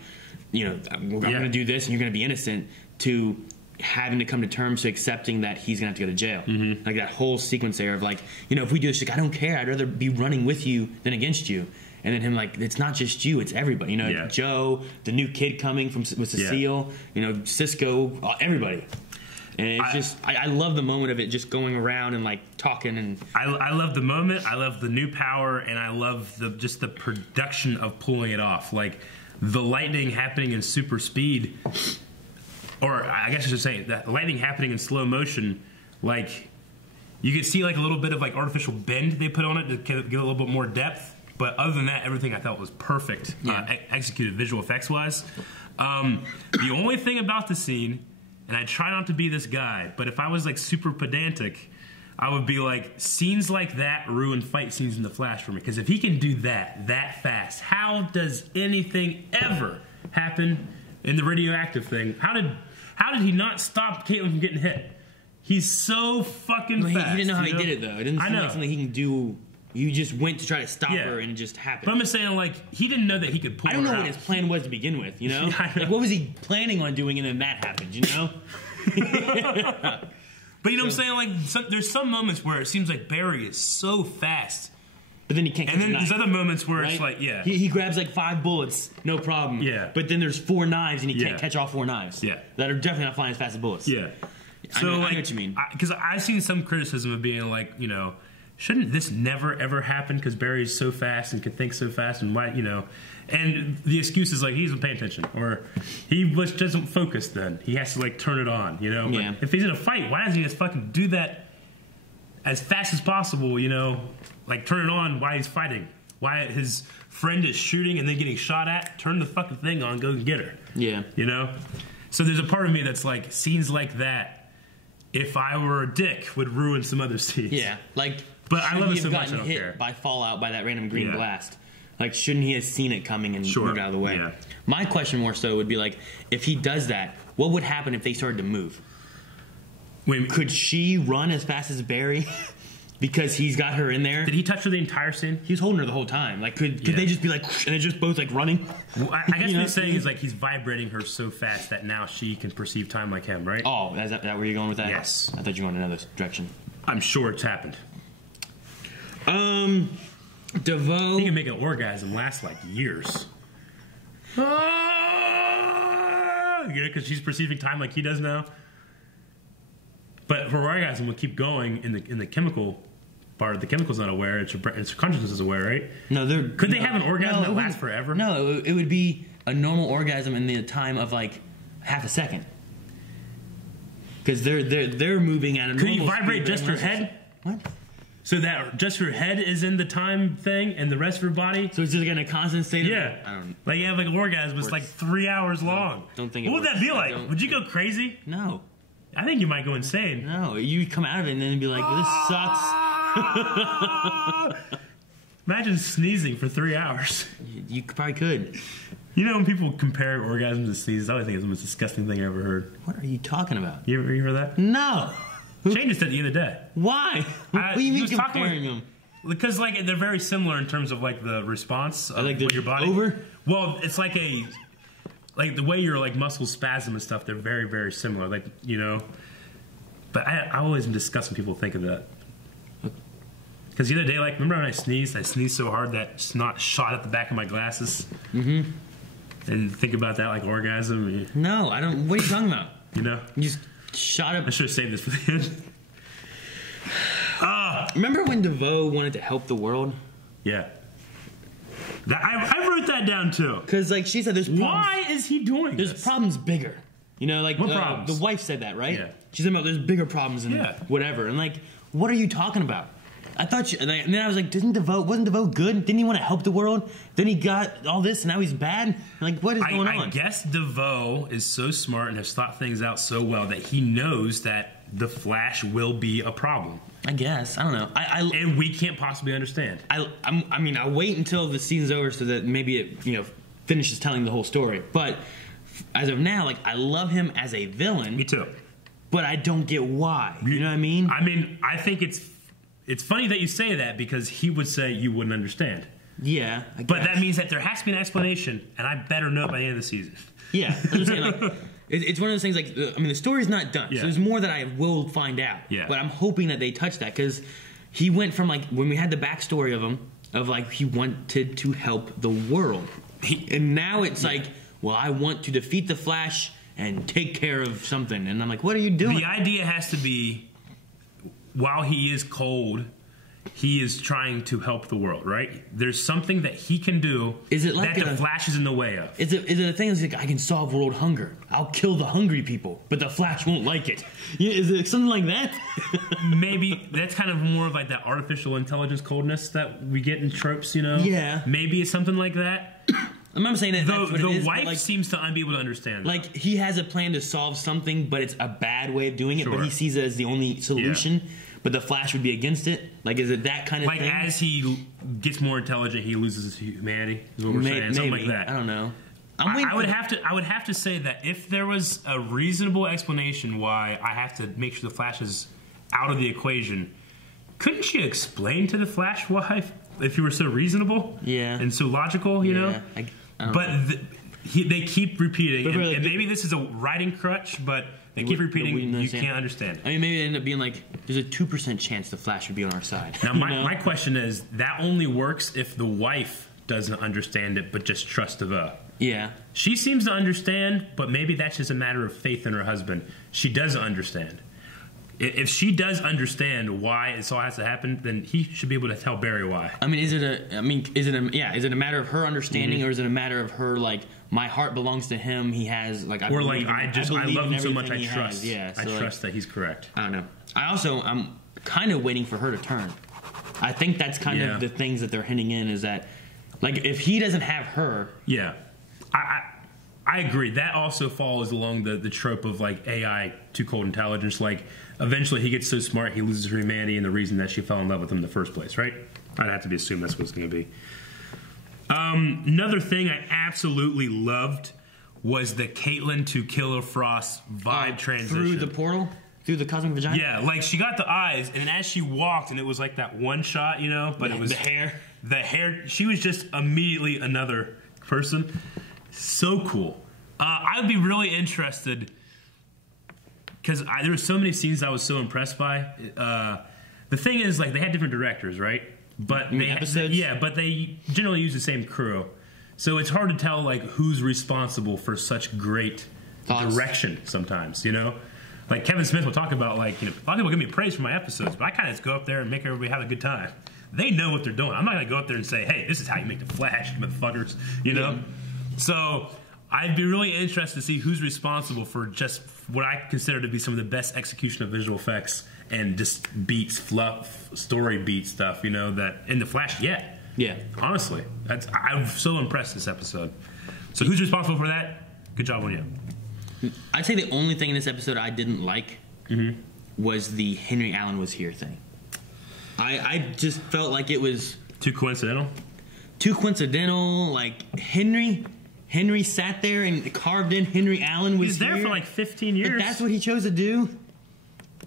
you know, I'm going to do this and you're going to be innocent to having to come to terms to accepting that he's going to have to go to jail. Like that whole sequence there of like, you know, if we do this, like, I don't care. I'd rather be running with you than against you. And then him like, it's not just you, it's everybody. You know, Joe, the new kid coming with Cecile, you know, Cisco, everybody. And it's just, I love the moment of it just going around and like talking and. I love the moment. I love the new power, and I love the production of pulling it off. Like the lightning happening in super speed, or I guess I should say that lightning happening in slow motion. Like you could see like a little bit of like artificial bend they put on it to give a little bit more depth. But other than that, everything I thought was perfect, executed visual effects wise. The only thing about the scene. And I try not to be this guy, but if I was like super pedantic, I would be like, scenes like that ruin fight scenes in the Flash for me. Because if he can do that fast, how does anything ever happen in the radioactive thing? How did he not stop Caitlin from getting hit? He's so fucking fast. He didn't know how he did it though. It didn't seem like something he can do. You just went to try to stop her and it just happened. But I'm just saying, like, he didn't know that he could pull her out. I don't know what his plan was to begin with, you know? Like, what was he planning on doing and then that happened, you know? But you know what I'm saying? Like, there's some moments where it seems like Barry is so fast. But then he can't catch And then there's other moments where it's like, He grabs like 5 bullets, no problem. Yeah. But then there's 4 knives and he can't catch all 4 knives. Yeah. That are definitely not flying as fast as bullets. Yeah. So I know what you mean. Because I've seen some criticism of being like, you know, shouldn't this never ever happen because Barry's so fast and can think so fast and why, you know, and the excuse is like he doesn't pay attention or he doesn't focus then. He has to like turn it on, you know. Yeah. But if he's in a fight, why doesn't he just fucking do that as fast as possible, you know, like turn it on while he's fighting. Why his friend is shooting and then getting shot at, turn the fucking thing on, go and get her. Yeah. You know? So there's a part of me that's like, scenes like that, if I were a dick, would ruin some other scenes. Yeah. Like, but I love it so much, I gotten don't hit care. by fallout by that random green blast. Like, shouldn't he have seen it coming and moved out of the way? Yeah. My question more so would be like, if he does that, what would happen if they started to move? Could she run as fast as Barry? Because he's got her in there. Did he touch her the entire scene? He was holding her the whole time. Like, could they just be like, and they're just both like running? Well, I guess what he's saying is like he's vibrating her so fast that now she can perceive time like him, right? Oh, is that where you're going with that? Yes. I thought you were going in another direction. I'm sure it's happened. DeVoe. He can make an orgasm last like years. Ah! You know, because she's perceiving time like he does now. But her orgasm will keep going in the chemical part. The chemical's not aware. It's consciousness is aware, right? No, could they have an orgasm that lasts forever? No, it would be a normal orgasm in the time of like half a second. Because they're moving at a normal speed. Could you vibrate speed, just her head? What? So that just her head is in the time thing, and the rest of her body. So it's just like in a constant state. Yeah, I don't. Like you have like an orgasm. It's like 3 hours long. Don't think. What would that be like? Would you go crazy? No. I think you might go insane. No, you come out of it and then be like, "This sucks." Imagine sneezing for 3 hours. You probably could. You know when people compare orgasms to sneezes, I always think it's the most disgusting thing I ever heard. What are you talking about? You ever heard that? No. Shane just said the other day. Why? What do you mean comparing them? Because like they're very similar in terms of like the response of like your body. Over? Well, it's like the way your like muscles spasm and stuff. They're very very similar. Like you know. But I always am disgusted when people think of that. Because the other day, like remember when I sneezed? I sneezed so hard that snot shot at the back of my glasses. Mm-hmm. And think about that like orgasm. No, I don't. What are you talking about? You know. You just shot up. I should have saved this for the end. Remember when DeVoe wanted to help the world? Yeah. I wrote that down too. Because like she said, there's problems. Why is he doing this? There's problems bigger. You know, like What problems? the wife said that, right? Yeah. She's talking about there's bigger problems and whatever. And like, what are you talking about? I thought and then I was like, wasn't DeVoe good? Didn't he want to help the world? Then he got all this and now he's bad? Like, what is going on? I guess DeVoe is so smart and has thought things out so well that he knows that the Flash will be a problem. I guess. I don't know. And we can't possibly understand. I mean, I'll wait until the season's over so that maybe it, finishes telling the whole story. But as of now, like, I love him as a villain. Me too. But I don't get why. You know what I mean? I mean, I think it's funny that you say that because he would say you wouldn't understand. Yeah, but that means that there has to be an explanation, and I better know by the end of the season. Yeah, I'm saying, like, it's one of those things. Like, I mean, the story's not done, so there's more that I will find out. Yeah. But I'm hoping that they touch that because he went from like when we had the backstory of him of like he wanted to help the world, and now it's like, well, I want to defeat the Flash and take care of something, and I'm like, what are you doing? The idea has to be, while he is cold, he is trying to help the world, right? There's something that he can do that the Flash is in the way of. Is it a thing that's like, I can solve world hunger. I'll kill the hungry people, but the Flash won't like it. Yeah, is it something like that? Maybe that's kind of more of like that artificial intelligence coldness that we get in tropes, Yeah. Maybe it's something like that. I'm not saying that that's what it is, the wife like, seems to be able to understand. Like, he has a plan to solve something, but it's a bad way of doing it, but he sees it as the only solution. Yeah. But the Flash would be against it. Like, is it that kind of thing? Like, as he gets more intelligent, he loses his humanity. Is what we're saying. Something like that. I don't know. I would have to say that if there was a reasonable explanation why I have to make sure the Flash is out of the equation, couldn't you explain to the Flash why? If you were so reasonable, and so logical, you know. But they keep repeating, and maybe this is a writing crutch, but they keep repeating. You can't understand. I mean, maybe it ended up being like there's a 2% chance the Flash would be on our side. Now, my question is that only works if the wife doesn't understand it, but just trusts DeVoe. Yeah, she seems to understand, but maybe that's just a matter of faith in her husband. She doesn't understand. If she does understand why this all has to happen, then he should be able to tell Barry why. I mean, is it a matter of her understanding, or is it a matter of her like, my heart belongs to him? He has like, I love him so much. I trust. Yeah, so I trust that he's correct. I don't know. I'm kind of waiting for her to turn. I think that's kind of the things that they're hinting in is that, like, if he doesn't have her, I agree. That also falls along the trope of like AI too cold intelligence. Like, eventually he gets so smart he loses her humanity and the reason that she fell in love with him in the first place, right? I'd have to assume that's what it's going to be. Another thing I absolutely loved was the Caitlin to Killer Frost vibe transition. Through the portal? Through the cosmic vagina? Yeah, like she got the eyes, and as she walked, and it was like that one shot, but it was... The hair? The hair. She was just immediately another person. So cool. I would be really interested, because there were so many scenes I was so impressed by. The thing is, like, they had different directors, right? But episodes? Yeah, but they generally use the same crew. So it's hard to tell, like, who's responsible for such great direction sometimes, Like, Kevin Smith will talk about, like, a lot of people give me praise for my episodes, but I kind of just go up there and make everybody have a good time. They know what they're doing. I'm not going to go up there and say, hey, this is how you make the Flash, motherfuckers, Yeah. So I'd be really interested to see who's responsible for just what I consider to be some of the best execution of visual effects and just beats, fluff, story beat stuff, that in the Flash yet. Yeah. Honestly, I'm so impressed this episode. So who's responsible for that? Good job on you. I'd say the only thing in this episode I didn't like was the Henry Allen was here thing. I just felt like it was... Too coincidental? Too coincidental. Like, Henry sat there and carved in Henry Allen was there for like 15 years. But that's what he chose to do?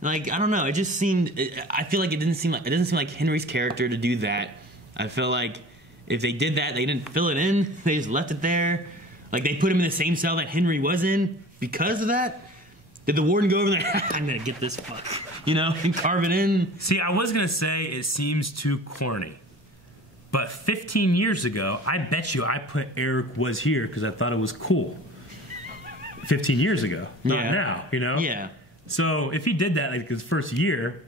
Like, I don't know. It just seemed... I feel like it doesn't seem like Henry's character to do that. I feel like if they did that, they didn't fill it in. They just left it there. Like, they put him in the same cell that Henry was in because of that. Did the warden go over there? I'm going to get this fuck. And carve it in. See, I was going to say it seems too corny. But 15 years ago, I bet you I put Eric was here because I thought it was cool. 15 years ago. Not now, Yeah. So if he did that like his first year,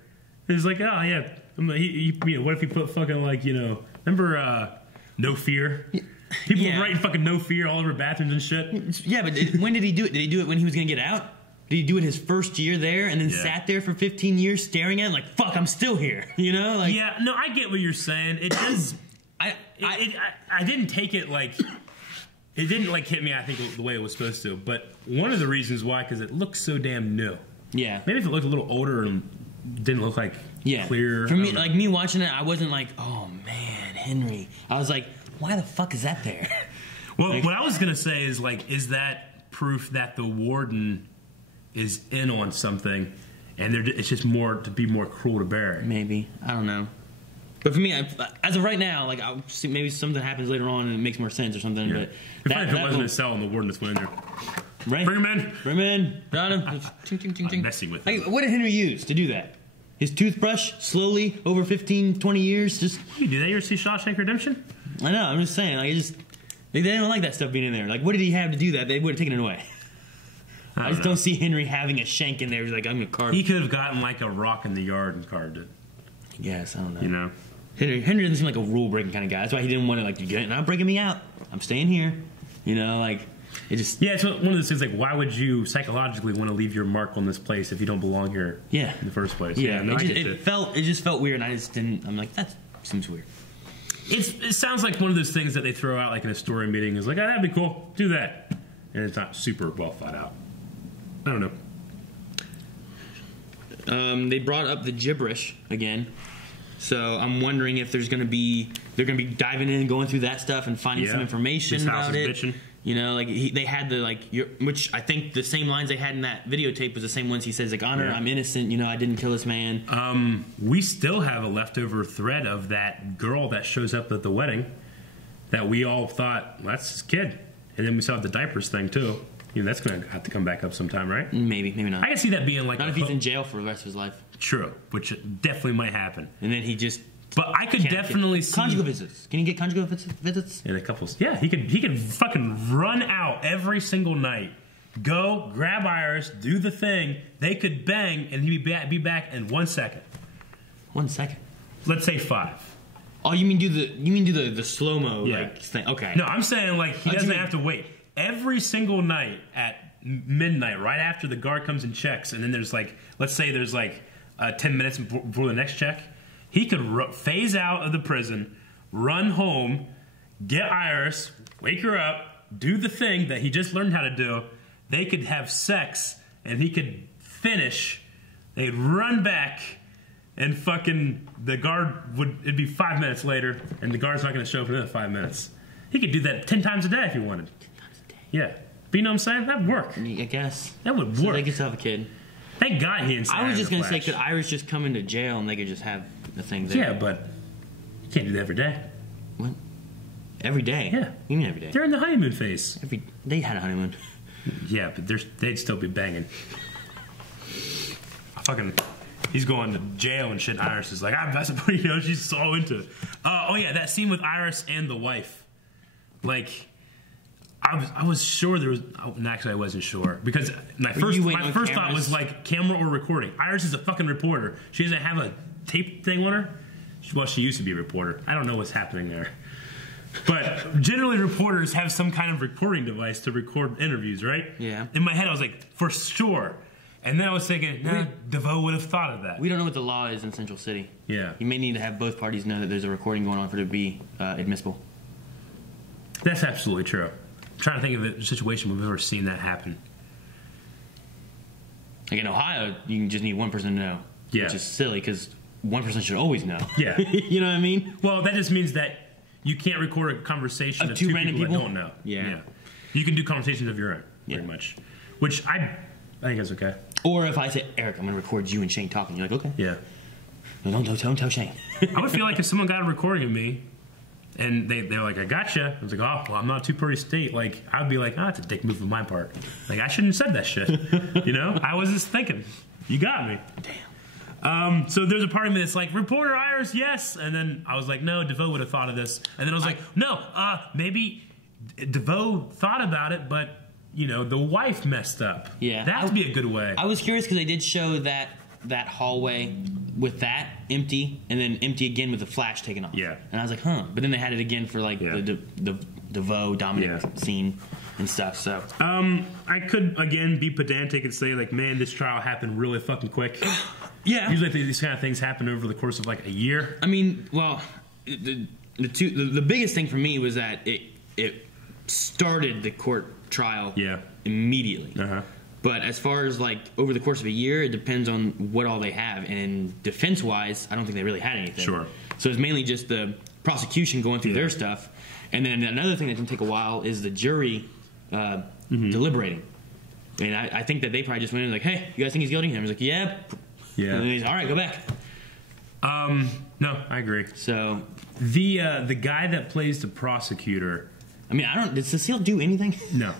it was like, oh, yeah. What if he put fucking like, remember No Fear? People were writing fucking no fear all over bathrooms and shit. Yeah, but when did he do it? Did he do it when he was going to get out? Did he do it his first year there and then sat there for 15 years staring at it like, fuck, I'm still here? You know? Like, yeah, no, I get what you're saying. It does... I didn't take it like... It didn't like hit me, I think, the way it was supposed to. But one of the reasons why, because it looks so damn new. Yeah. Maybe if it looked a little older and didn't look like clear. For me, like me watching it, I wasn't like, oh man, Henry. I was like, why the fuck is that there? Well, like, what I was gonna say is like, is that proof that the warden is in on something, and it's just more to be more cruel to bear? Maybe, I don't know. But for me, as of right now, like I'll see, maybe something happens later on and it makes more sense or something. Yeah. But if it wasn't a cell and the warden just went in there, right? Bring him in. Bring him in. Got him. Ting, ting, ting, ting. I'm messing with him. Like, what did Henry use to do that? His toothbrush, slowly over 15, 20 years, just. You do that? You ever see Shawshank Redemption? I know. I'm just saying. Like, they didn't like that stuff being in there. Like, what did he have to do that? They would have taken it away. I just don't see Henry having a shank in there. He's like, I'm gonna carve. He could have gotten like a rock in the yard and carved it. Yes, I don't know. You know. Henry doesn't seem like a rule breaking kind of guy. That's why he didn't want to like, you're not breaking me out. I'm staying here. You know, like it just. Yeah, it's one of those things. Like, why would you psychologically want to leave your mark on this place if you don't belong here? Yeah. In the first place. Yeah. No, it just felt weird, and I just didn't. I'm like, that seems weird. It sounds like one of those things that they throw out like in a story meeting. Is like, oh, that'd be cool. Do that, and it's not super well thought out. I don't know. They brought up the gibberish again. So I'm wondering if they're going to be diving in and going through that stuff and finding some information about it. Bitching. You know, like they had the which I think the same lines they had in that videotape was the same ones he says like, Honor, I'm innocent. You know, I didn't kill this man. We still have a leftover thread of that girl that shows up at the wedding that we all thought, well, that's his kid, and then we saw the diapers thing too. You know, that's going to have to come back up sometime, right? Maybe not. I can see that being like not if he's in jail for the rest of his life. True, which definitely might happen. And then he just. But I could definitely see conjugal visits. Can you get conjugal visits? In a couple. Yeah, he could fucking run out every single night, go grab Iris, do the thing. They could bang, and he'd be back in 1 second. 1 second. Let's say 5. Oh, you mean do the slow mo like thing? Okay. No, I'm saying like he doesn't have to wait. Every single night at midnight, right after the guard comes and checks, and then there's like, let's say there's like 10 minutes before the next check, he could phase out of the prison, run home, get Iris, wake her up, do the thing that he just learned how to do. They could have sex, and he could finish. They'd run back, and fucking the guard it'd be 5 minutes later, and the guard's not going to show up for another 5 minutes. He could do that 10 times a day if he wanted. Yeah. But you know what I'm saying? That'd work. I guess. That would work. So they could have a kid. Thank God he didn't. I was just going to say, could Iris just come into jail and they could just have the thing there? Yeah, but you can't do that every day. What? Every day? Yeah. You mean every day? They're in the honeymoon phase. They had a honeymoon. Yeah, but they'd still be banging. He's going to jail and shit. Iris is like, you know, she's so into it. Oh yeah, that scene with Iris and the wife. Like, I was sure there was. Actually, I wasn't sure because my first thought was like camera or recording. Iris is a fucking reporter. She doesn't have a tape thing on her. Well, she used to be a reporter. I don't know what's happening there. But generally, reporters have some kind of recording device to record interviews, right? Yeah. In my head, I was like, for sure. And then I was thinking, nah, DeVoe would have thought of that. We don't know what the law is in Central City. Yeah. You may need to have both parties know that there's a recording going on for it to be admissible. That's absolutely true. I'm trying to think of a situation we've ever seen that happen. Like in Ohio, you just need one person to know. Yeah. Which is silly because one person should always know. Yeah. You know what I mean? Well, that just means that you can't record a conversation of two random people that don't know. Yeah. You can do conversations of your own, pretty much. Which I think is okay. Or if I say, Eric, I'm going to record you and Shane talking, you're like, okay. Yeah. No, don't tell Shane. I would feel like if someone got a recording of me and they're like, I gotcha. I was like, oh, well, I'm not a two-party state. Like, I'd be like, it's a dick move on my part. Like, I shouldn't have said that shit. You know? I was just thinking, you got me. Damn. So there's a part of me that's like, reporter Iris, yes. And then I was like, no, DeVoe would have thought of this. And then I was like, no, maybe DeVoe thought about it, but, you know, the wife messed up. Yeah. That would be a good way. I was curious because they did show that hallway with that empty and then empty again with the flash taken off. Yeah. And I was like, huh. But then they had it again for like the DeVoe dominant scene and stuff. So I could again be pedantic and say like, man, this trial happened really fucking quick. Yeah. Usually these kind of things happen over the course of like a year. I mean, well, the biggest thing for me was that it started the court trial immediately. But as far as like over the course of a year, it depends on what all they have. And defense-wise, I don't think they really had anything. Sure. So it's mainly just the prosecution going through their stuff. And then another thing that can take a while is the jury deliberating. And I think that they probably just went in like, hey, you guys think he's guilty? And I was like, yeah. And then he's all right, go back. No, I agree. So the guy that plays the prosecutor. I mean, did Cecile do anything? No.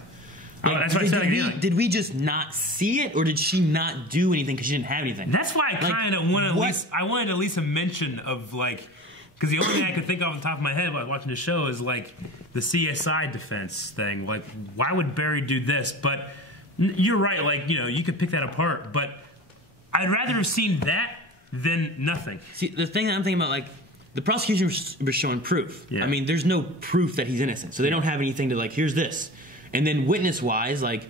Like, that's what I said. Did we just not see it, or did she not do anything because she didn't have anything? That's why I kind of wanted I wanted at least a mention of like, because the only thing I could think of off the top of my head while watching the show is like the CSI defense thing. Like, why would Barry do this? But you're right. Like, you know, you could pick that apart. But I'd rather have seen that than nothing. See, the thing that I'm thinking about, like, the prosecution was showing proof. I mean, there's no proof that he's innocent, so they don't have anything to like. Here's this. And then witness-wise, like,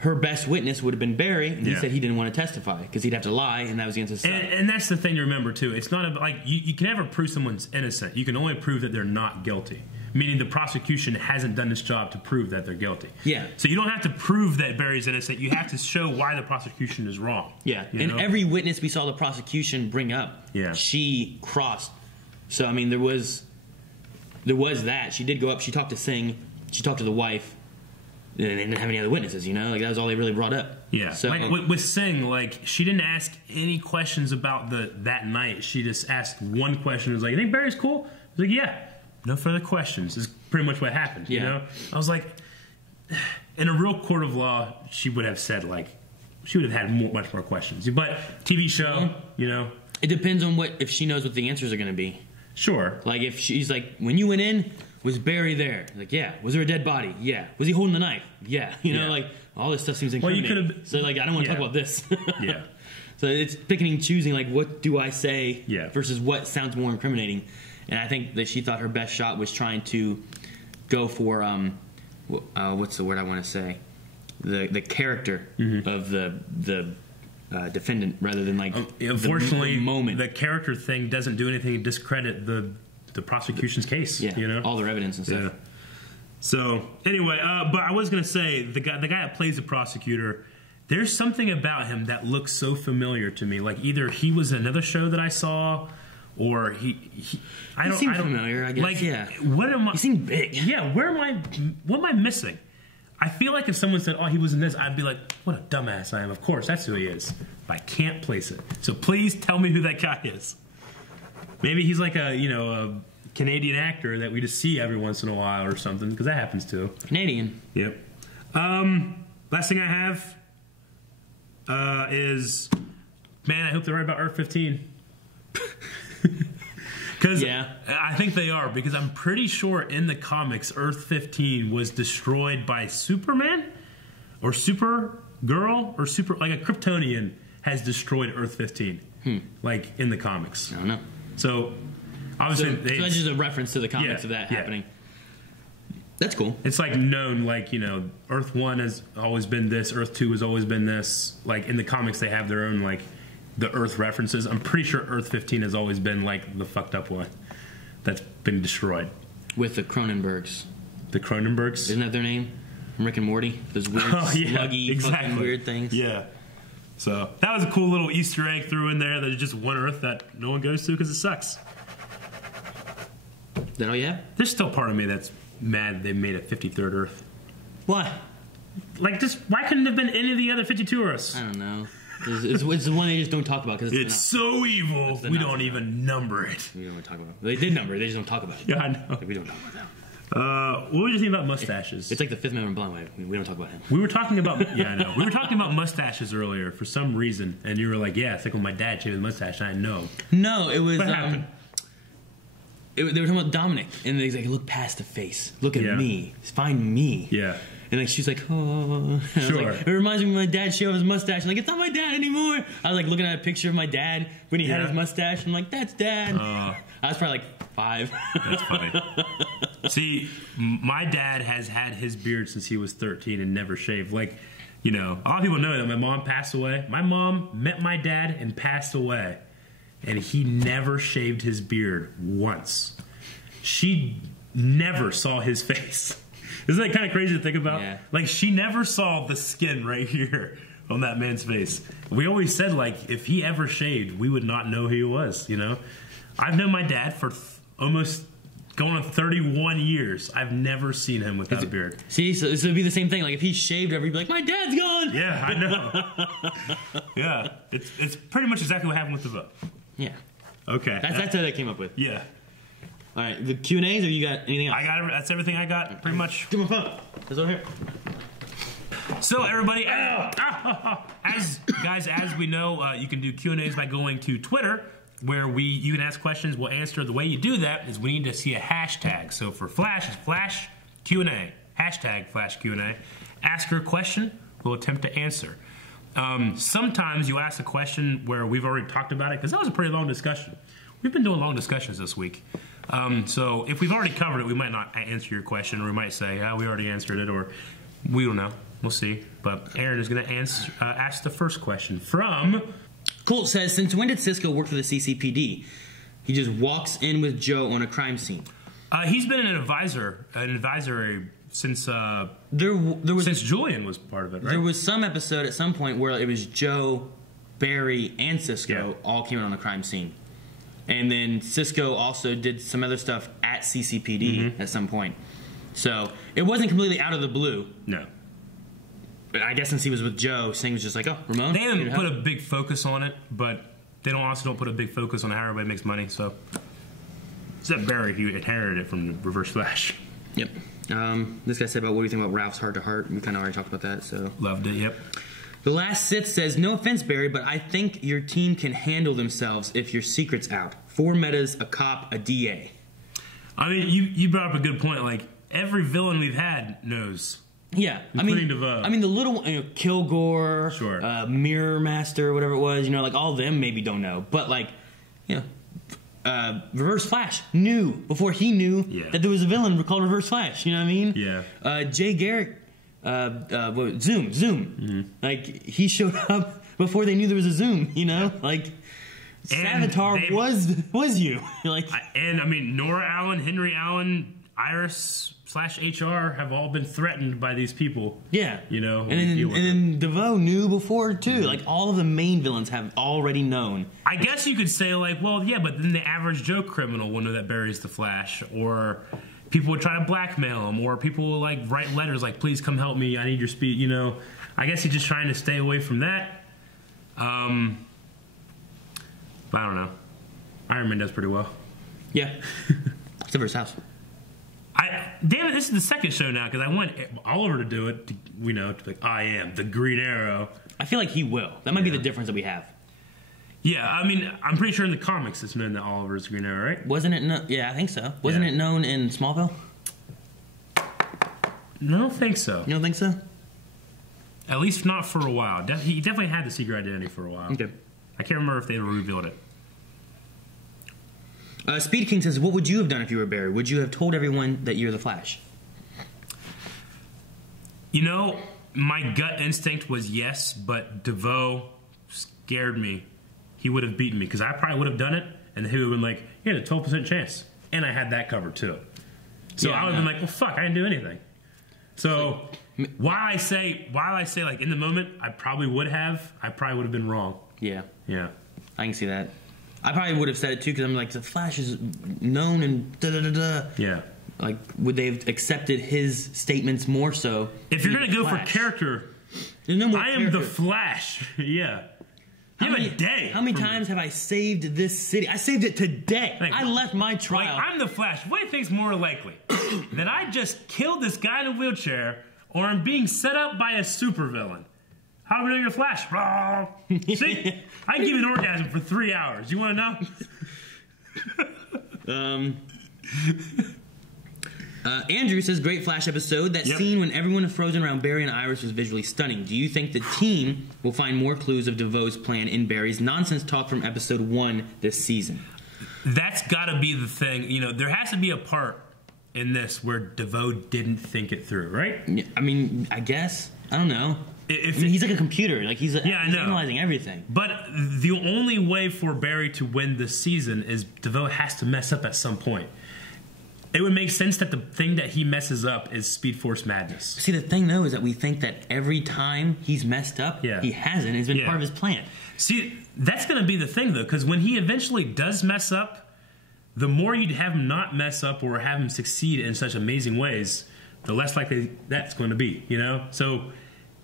her best witness would have been Barry, and he said he didn't want to testify because he'd have to lie, and that was against his son. And that's the thing to remember, too. It's not like you can never prove someone's innocent. You can only prove that they're not guilty, meaning the prosecution hasn't done its job to prove that they're guilty. Yeah. So you don't have to prove that Barry's innocent. You have to show why the prosecution is wrong. Yeah. And every witness we saw the prosecution bring up, she crossed. So, I mean, there was that. She did go up. She talked to Singh. She talked to the wife. They didn't have any other witnesses, you know? Like, that was all they really brought up. Yeah. So, like, with Singh, like, she didn't ask any questions about that night. She just asked one question. It was like, you think Barry's cool? I was like, yeah. No further questions. Is pretty much what happened, you know? I was like, in a real court of law, she would have said, like, she would have had much more questions. But TV show, you know? It depends on if she knows what the answers are going to be. Sure. Like, if she's like, when you went in, was Barry there? Like, yeah. Was there a dead body? Yeah. Was he holding the knife? Yeah. You know, like, all this stuff seems incriminating. Well, you could have. So, like, I don't want to talk about this. Yeah. So it's picking and choosing, like, what do I say versus what sounds more incriminating. And I think that she thought her best shot was trying to go for, what's the word I want to say? The character of the defendant rather than, like, unfortunately, the moment. The character thing doesn't do anything to discredit the prosecution's case. Yeah, you know, all their evidence and stuff. Yeah. So anyway, but I was gonna say the guy that plays the prosecutor, there's something about him that looks so familiar to me. Like either he was in another show that I saw, or he seems familiar. I guess. Like, yeah. What am I? He seemed big. Yeah. What am I missing? I feel like if someone said, "Oh, he was in this," I'd be like, "What a dumbass I am." Of course, that's who he is. But I can't place it. So please tell me who that guy is. Maybe he's like a Canadian actor that we just see every once in a while or something, because that happens too. Canadian. Yep. Last thing I have is, man, I hope they're right about Earth 15. Because I think they are, because I'm pretty sure in the comics Earth 15 was destroyed by Superman or Supergirl or like a Kryptonian has destroyed Earth 15. Like in the comics. I don't know. So obviously, so that's just a reference to the comics of that happening. That's cool. It's like known, like, you know, Earth 1 has always been this, Earth 2 has always been this. Like in the comics, they have their own like the Earth references. I'm pretty sure Earth 15 has always been like the fucked up one that's been destroyed. With the Cronenbergs. The Cronenbergs? Isn't that their name? From Rick and Morty? Those weird, sluggy, fucking weird things. Yeah. So that was a cool little Easter egg threw in there. There's just one Earth that no one goes to because it sucks. Is that all you have? There's still part of me that's mad they made a 53rd Earth. Why? Like, just why couldn't it have been any of the other 52 Earths? I don't know. It's the one they just don't talk about because it's so evil. We don't even number it. We don't even talk about it. They did number it. They just don't talk about it. Yeah, I know. Like, we don't talk about that. What would you think about mustaches? It's like the fifth member in Blind. We don't talk about him. We were talking about I know. We were talking about mustaches earlier for some reason, and you were like, "Yeah, it's like when my dad shaved his mustache." And I know. No, it was. What happened? They were talking about Dominic, and he's like, "Look past the face. Look at me. Find me." Yeah. And like she's like, "Oh." Sure. Like, it reminds me of my dad shaved his mustache. I'm like, it's not my dad anymore. I was like looking at a picture of my dad when he had his mustache. I'm like, that's Dad. I was probably like 5. That's funny. See, my dad has had his beard since he was 13 and never shaved. Like, you know, a lot of people know that my mom passed away. My mom met my dad and passed away, and he never shaved his beard once. She never saw his face. Isn't that kind of crazy to think about? Yeah. Like, she never saw the skin right here on that man's face. We always said, like, if he ever shaved, we would not know who he was, you know? I've known my dad for almost going on 31 years. I've never seen him without a beard. See, so this would be the same thing. Like, if he shaved ever, he'd be like, my dad's gone! Yeah, I know. Yeah, it's pretty much exactly what happened with the vote. Yeah. Okay. That's how they came up with. Yeah. All right, the Q&As, or you got anything else? That's everything I got, pretty much. Do my phone. It's over here. So everybody, as we know, you can do Q&As by going to Twitter, where you can ask questions. We'll answer. The way you do that is we need to see a hashtag. So for Flash, it's Flash Q&A. Hashtag Flash Q&A. Ask her a question. We'll attempt to answer. Sometimes you ask a question where we've already talked about it, because that was a pretty long discussion. We've been doing long discussions this week. So if we've already covered it, we might not answer your question, or we might say, we already answered it, or we don't know. We'll see. But Aaron is going to ask the first question from... Colt says, since when did Cisco work for the CCPD? He just walks in with Joe on a crime scene. He's been an advisory since since Julian was part of it, right? There was some episode at some point where it was Joe, Barry, and Cisco all came in on the crime scene. And then Cisco also did some other stuff at CCPD at some point. So it wasn't completely out of the blue. No. But I guess since he was with Joe, Singh was just like, oh, Ramon? They haven't put a big focus on it, but they also don't put a big focus on how everybody makes money, so... Except Barry, he inherited it from the Reverse Flash. Yep. This guy said about what do you think about Ralph's Heart to Heart? We kind of already talked about that, so... Loved it, yep. The Last Sith says, no offense, Barry, but I think your team can handle themselves if your secret's out. 4 metas, a cop, a DA. I mean, you brought up a good point. Like, every villain we've had knows... Yeah, including DeVoe. I mean, the little one, Kilgore, sure. Mirror Master, whatever it was, like all of them maybe don't know. But like, Reverse Flash knew before he knew that there was a villain called Reverse Flash. You know what I mean? Yeah. Jay Garrick, Zoom. Mm-hmm. Like he showed up before they knew there was a Zoom. Like. And Savitar was you. Like, and I mean, Nora Allen, Henry Allen, Iris/HR have all been threatened by these people. Yeah, and then DeVoe knew before too. Like all of the main villains have already known. I guess you could say like, well, yeah, but then the average Joe criminal will know that Barry's the Flash, or people would try to blackmail him, or people will like write letters like, please come help me, I need your speed. I guess he's just trying to stay away from that. But I don't know. Iron Man does pretty well. Yeah. Except for his house. Damn it, this is the second show now, because I want Oliver to do it. I am the Green Arrow. I feel like he will. That might be the difference that we have. Yeah, I mean, I'm pretty sure in the comics it's known that Oliver's the Green Arrow, right? Wasn't it? Yeah, I think so. Wasn't it known in Smallville? No, I don't think so. You don't think so? At least not for a while. He definitely had the secret identity for a while. Okay. I can't remember if they revealed it. Speed King says, what would you have done if you were Barry? Would you have told everyone that you're the Flash? My gut instinct was yes, but DeVoe scared me. He would have beaten me, because I probably would have done it, and he would have been like, you had a 12% chance. And I had that covered, too. So I would have been like, well, fuck, I didn't do anything. So while I say, like, in the moment, I probably would have been wrong. Yeah. Yeah. I can see that. I probably would have said it too, because I'm like, the Flash is known and da-da-da-da. Yeah. Like, would they have accepted his statements more so? If you're going to go for character, there's no more I am the Flash. Yeah. You have a day. How many times have I saved this city? I saved it today. I left my trial. Like, I'm the Flash. What do you think's more likely? That I just killed this guy in a wheelchair, or I'm being set up by a supervillain? How do we know you're Flash? See? I can give you an orgasm for 3 hours. You want to know? Andrew says, great Flash episode. That scene when everyone is frozen around Barry and Iris was visually stunning. Do you think the team will find more clues of DeVoe's plan in Barry's nonsense talk from episode 1 this season? That's got to be the thing. You know, there has to be a part in this where DeVoe didn't think it through, right? I mean, I guess. I don't know. He's like a computer. Like he's analyzing everything. But the only way for Barry to win this season is DeVoe has to mess up at some point. It would make sense that the thing that he messes up is Speed Force Madness. See, the thing, though, is that we think that every time he's messed up, he hasn't. It's been part of his plan. See, that's going to be the thing, though, because when he eventually does mess up, the more you'd have him not mess up or have him succeed in such amazing ways, the less likely that's going to be, you know? So,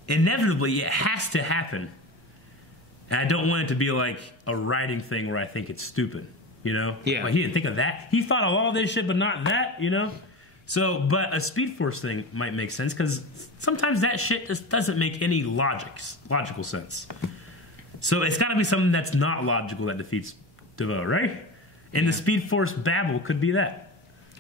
inevitably, it has to happen. And I don't want it to be like a writing thing where I think it's stupid. You know? Yeah. Like, he didn't think of that. He thought of all this shit, but not that, you know? So, but a Speed Force thing might make sense, because sometimes that shit just doesn't make any logical sense. So it's got to be something that's not logical that defeats DeVoe, right? And the Speed Force babble could be that.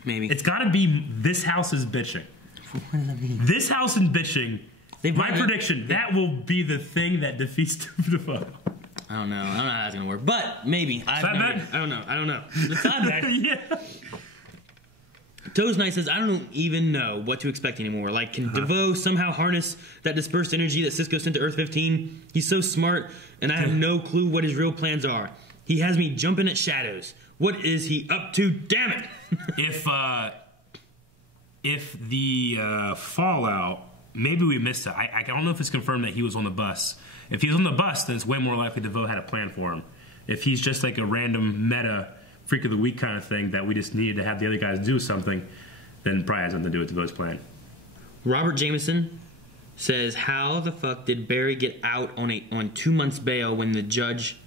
Maybe. It's got to be this house is bitching. What does that mean? This house and bitching, my prediction, that will be the thing that defeats DeVoe. I don't know how that's going to work. But maybe. I don't know. It's not bad. Yeah. Toes Knight says, I don't even know what to expect anymore. Like, can DeVoe somehow harness that dispersed energy that Cisco sent to Earth 15? He's so smart, and I have no clue what his real plans are. He has me jumping at shadows. What is he up to? Damn it! If the fallout, maybe we missed it. I don't know if it's confirmed that he was on the bus. If he was on the bus, then it's way more likely DeVoe had a plan for him. If he's just like a random meta freak of the week kind of thing that we just needed to have the other guys do something, then it probably has nothing to do with DeVoe's plan. Robert Jameson says, how the fuck did Barry get out on 2 months bail when the judge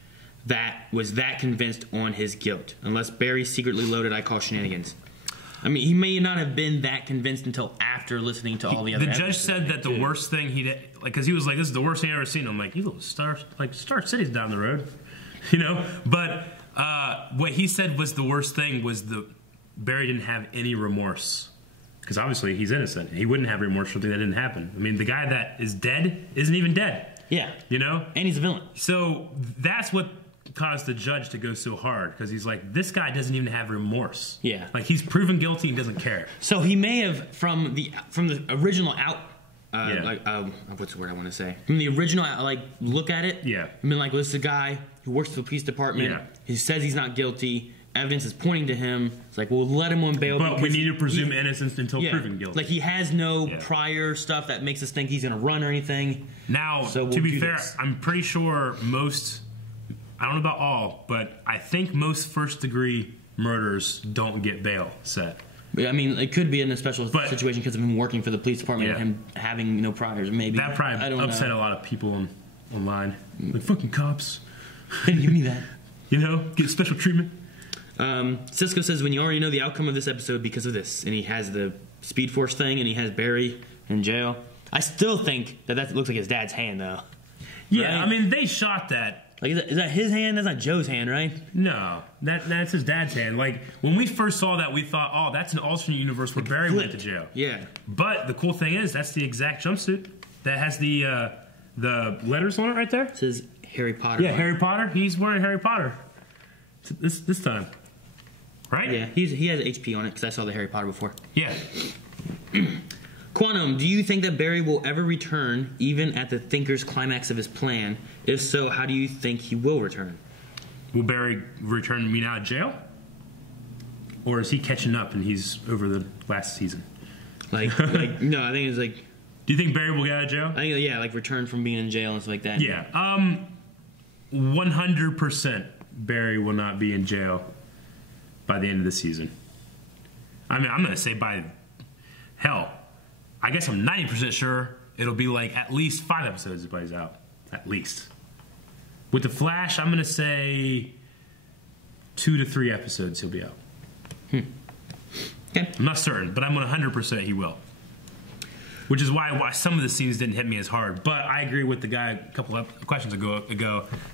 was that convinced on his guilt? Unless Barry secretly loaded, I call shenanigans. I mean, he may not have been that convinced until after listening to all the other. The judge said that the worst thing he did, like, because he was like, "This is the worst thing I've ever seen." I'm like, "You little Star City's down the road," you know. But what he said was the worst thing was Barry didn't have any remorse, because obviously he's innocent. He wouldn't have remorse for something that didn't happen. I mean, the guy that is dead isn't even dead. Yeah, you know, and he's a villain. So that's what caused the judge to go so hard, because he's like, this guy doesn't even have remorse. Yeah, like he's proven guilty and doesn't care. So he may have from the original what's the word I want to say? From the original look at it. Yeah, I mean, like, well, this is a guy who works for the police department. Yeah, he says he's not guilty. Evidence is pointing to him. It's like, well, let him on bail. But we need to presume innocence until proven guilty. Like, he has no prior stuff that makes us think he's going to run or anything. Now, so to be fair, I'm pretty sure most. I don't know about all, but I think most first-degree murders don't get bail set. I mean, it could be in a special situation because of him working for the police department and him having no priors. Maybe that probably upset a lot of people online. Like, fucking cops. Didn't give me that. You know, get special treatment. Cisco says, when you already know the outcome of this episode because of this, and he has the Speed Force thing, and he has Barry in jail. I still think that looks like his dad's hand, though. Yeah, right? I mean, they shot that. Like, is that his hand? That's not Joe's hand, right? No, that's his dad's hand. Like, when we first saw that, we thought, oh, that's an alternate universe where Barry went to jail. Yeah. But the cool thing is, that's the exact jumpsuit that has the letters on it right there. It says Harry Potter. Yeah, Harry Potter. He's wearing Harry Potter this time, right? Yeah, he has HP on it because I saw the Harry Potter before. Yeah. Quantum, do you think that Barry will ever return, even at the Thinker's climax of his plan? If so, how do you think he will return? Will Barry return me out of jail? Or is he catching up and he's over the last season? No, I think it's like... Do you think Barry will get out of jail? I think, yeah, like return from being in jail and stuff like that. Yeah. 100% Barry will not be in jail by the end of the season. I mean, I'm going to say by... Hell... I guess I'm 90% sure it'll be like at least 5 episodes it plays out. At least. With The Flash, I'm going to say 2 to 3 episodes he'll be out. Okay. I'm not certain, but I'm 100% he will. Which is why some of the scenes didn't hit me as hard. But I agree with the guy a couple of questions ago.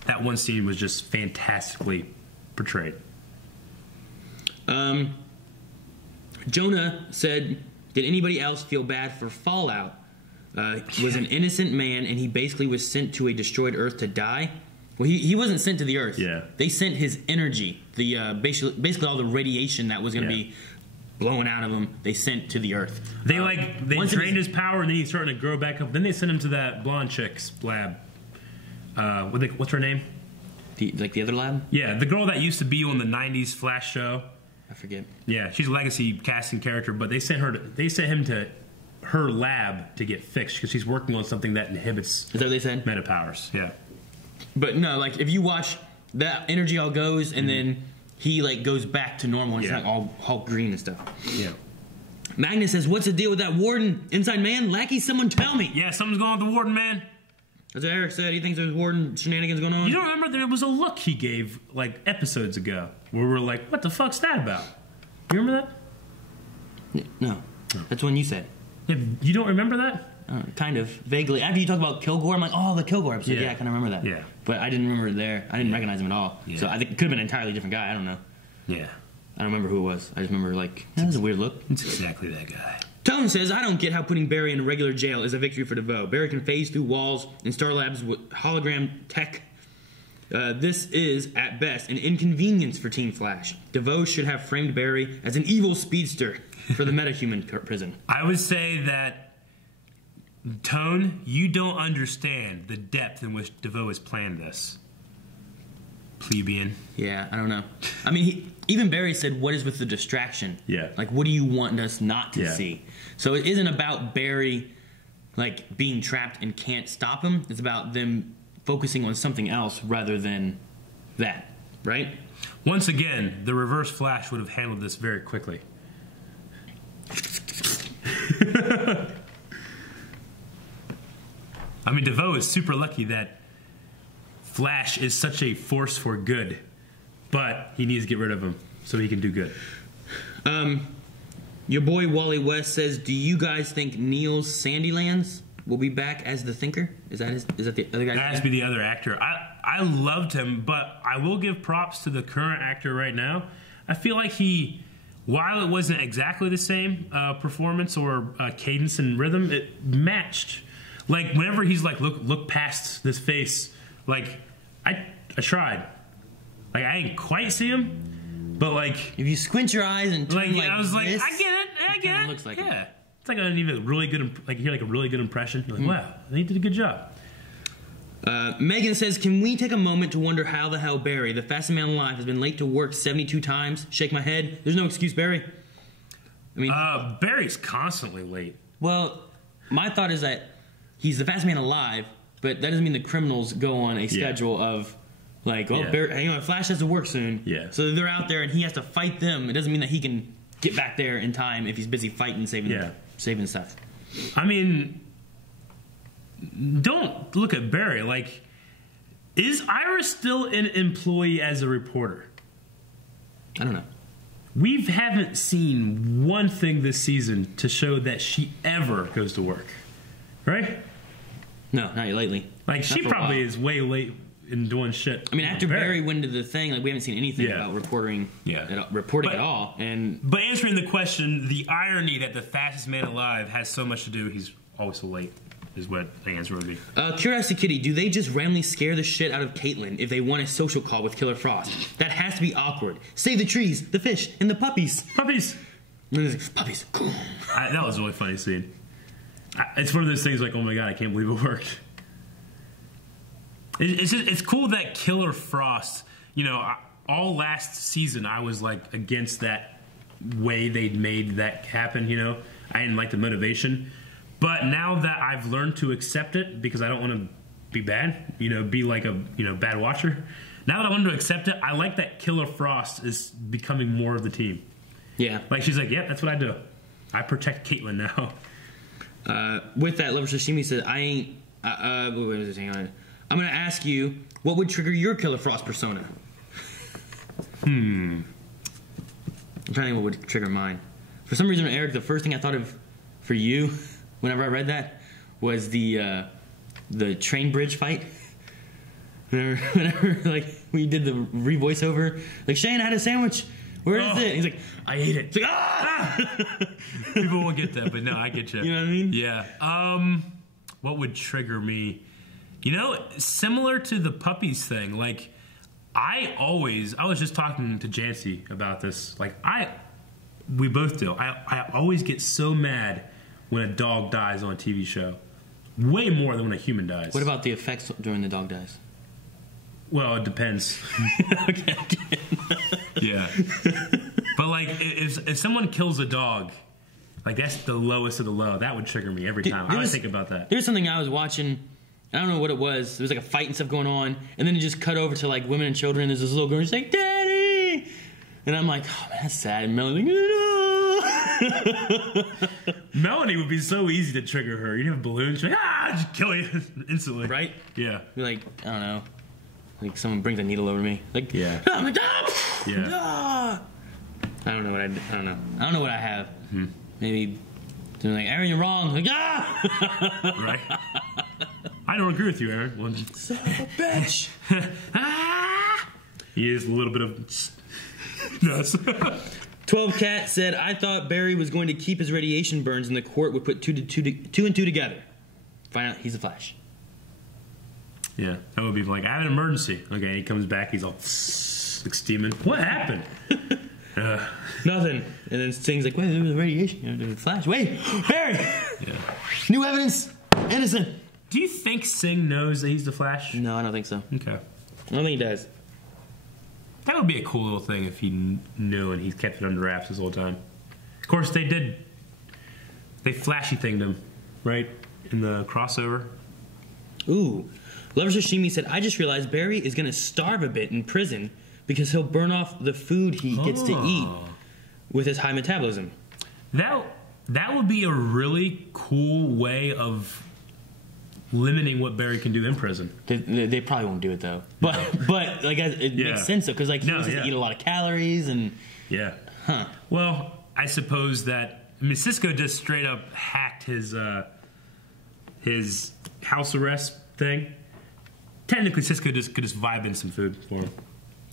That one scene was just fantastically portrayed. Jonah said... Did anybody else feel bad for Fallout? Was an innocent man, and he basically was sent to a destroyed Earth to die. Well, he wasn't sent to the Earth. Yeah. They sent his energy, the basically all the radiation that was going to be blowing out of him. They sent to the Earth. They drained his power, and then he's starting to grow back up. Then they sent him to that blonde chick's lab. What's her name? The other lab? Yeah, the girl that used to be on the '90s Flash show. I forget. Yeah, she's a legacy casting character, but they sent him to her lab to get fixed because she's working on something that inhibits. Is that what they said? Meta powers. Yeah. But no, like if you watch, that energy all goes, and then he like goes back to normal. And he's like all Hulk green and stuff. Yeah. Magnus says, "What's the deal with that warden? Inside man, lackey, someone tell me." Yeah, something's going on with the warden, man. As Eric said, he thinks there's warden shenanigans going on. You don't remember there was a look he gave like episodes ago where we're like, "What the fuck's that about?" You remember that? No, that's when you said. Yeah, you don't remember that? Kind of vaguely. After you talk about Kilgore, I'm like, oh, the Kilgore episode. Yeah, I kind of remember that. Yeah, but I didn't remember it there. I didn't recognize him at all. Yeah. So I think it could have been an entirely different guy. I don't know. Yeah, I don't remember who it was. I just remember like that was a weird look. It's exactly that guy. Tone says, I don't get how putting Barry in a regular jail is a victory for DeVoe. Barry can phase through walls in Star Labs with hologram tech. This is, at best, an inconvenience for Team Flash. DeVoe should have framed Barry as an evil speedster for the metahuman prison. I would say that, Tone, you don't understand the depth in which DeVoe has planned this. Plebeian. Yeah, I don't know. I mean, even Barry said, what is with the distraction? Yeah. Like, what do you want us not to see? So it isn't about Barry, like, being trapped and can't stop him. It's about them focusing on something else rather than that, right? Once again, the Reverse Flash would have handled this very quickly. I mean, DeVoe is super lucky that Flash is such a force for good, but he needs to get rid of him so he can do good. Your boy Wally West says, do you guys think Neil's Sandylands will be back as the Thinker? Is that the other guy? That has to be the other actor. I loved him, but I will give props to the current actor right now. I feel like while it wasn't exactly the same performance or cadence and rhythm, it matched. Like, whenever he's like, look past this face, like, I tried. Like, I didn't quite see him, but like... If you squint your eyes and turn I was like, I get it. Looks like it. It's like a really good, like, you hear like a really good impression. You're like, wow, they did a good job. Megan says, can we take a moment to wonder how the hell Barry, the fastest man alive, has been late to work 72 times? Shake my head. There's no excuse, Barry. I mean... Barry's constantly late. Well, my thought is that he's the fastest man alive, but that doesn't mean the criminals go on a schedule of, like, well, Barry, Flash has to work soon. Yeah. So they're out there and he has to fight them. It doesn't mean that he can get back there in time if he's busy fighting, saving stuff. I mean... Don't look at Barry. Like, is Iris still an employee as a reporter? I don't know. We haven't seen one thing this season to show that she ever goes to work. Right? No, not lately. Like, she probably is way late in doing shit. I mean, after Barry went into the thing, like, we haven't seen anything about reporting at all. But answering the question, the irony that the fastest man alive has so much to do, he's always so late. Is what the answer would be. Curiosity Kitty, do they just randomly scare the shit out of Caitlin if they want a social call with Killer Frost? That has to be awkward. Save the trees, the fish, and the puppies. Puppies. Puppies. That was a really funny scene. It's one of those things like, oh my god, I can't believe it worked. It's cool that Killer Frost, all last season I was like against that way they'd made that happen, I didn't like the motivation. But now that I've learned to accept it, because I don't want to be bad, be like a bad watcher. Now that I learned to accept it, I like that Killer Frost is becoming more of the team. Yeah. Like, she's like, that's what I do. I protect Caitlin now. With that, Lover Sashimi said, I'm going to ask you, what would trigger your Killer Frost persona? I'm trying to think what would trigger mine. For some reason, Eric, the first thing I thought of for you... Whenever I read that, was the train bridge fight. Whenever like we did the re-voiceover, like, Shane, I had a sandwich. Where is it? He's like, I ate it. It's like, People won't get that, but no, I get you. You know what I mean? Yeah. What would trigger me? You know, similar to the puppies thing, like, I was just talking to Jancy about this. Like, we both do. I always get so mad when a dog dies on a TV show. Way more than when a human dies. What about the effects during the dog dies? Well, it depends. Okay. Yeah. But, like, if someone kills a dog, like, that's the lowest of the low. That would trigger me every time. I would think about that. There's something I was watching. I don't know what it was. There was like a fight and stuff going on, and then it just cut over to like women and children. And there's this little girl, and she's like, "Daddy," and I'm like, "Oh man, that's sad." And Melanie's like, "No." Melanie would be so easy to trigger her. You'd have balloons, she'd like, just kill you instantly. Right? Yeah. You're like, I don't know. Like someone brings a needle over me. Like, yeah. I'm like, yeah. I don't know what I don't know. I don't know what I have. Hmm. Maybe they're like, Aaron, you're wrong. Like, Right. I don't agree with you, Aaron. Well, son of a bitch. He is a little bit of nuts. 12 Cat said, I thought Barry was going to keep his radiation burns and the court would put two and two together. Find out he's the Flash. Yeah, that would be like, I have an emergency. Okay, he comes back, he's all like steaming. What happened? Nothing. And then Sting's like, wait, there was radiation. There was a Flash. Wait, Barry! Yeah. New evidence! Innocent! Do you think Sting knows that he's the Flash? No, I don't think so. Okay. I don't think he does. That would be a cool little thing if he knew and he kept it under wraps this whole time. Of course, they did. They flashy thinged him, right? In the crossover. Ooh. Lover Sashimi said, I just realized Barry is going to starve a bit in prison because he'll burn off the food he gets to eat with his high metabolism. That would be a really cool way of limiting what Barry can do in prison. They probably won't do it though, but like it makes sense though because like he has to eat a lot of calories and Well, I suppose that Cisco just straight up hacked his house arrest thing. Technically, Cisco could just vibe in some food for him.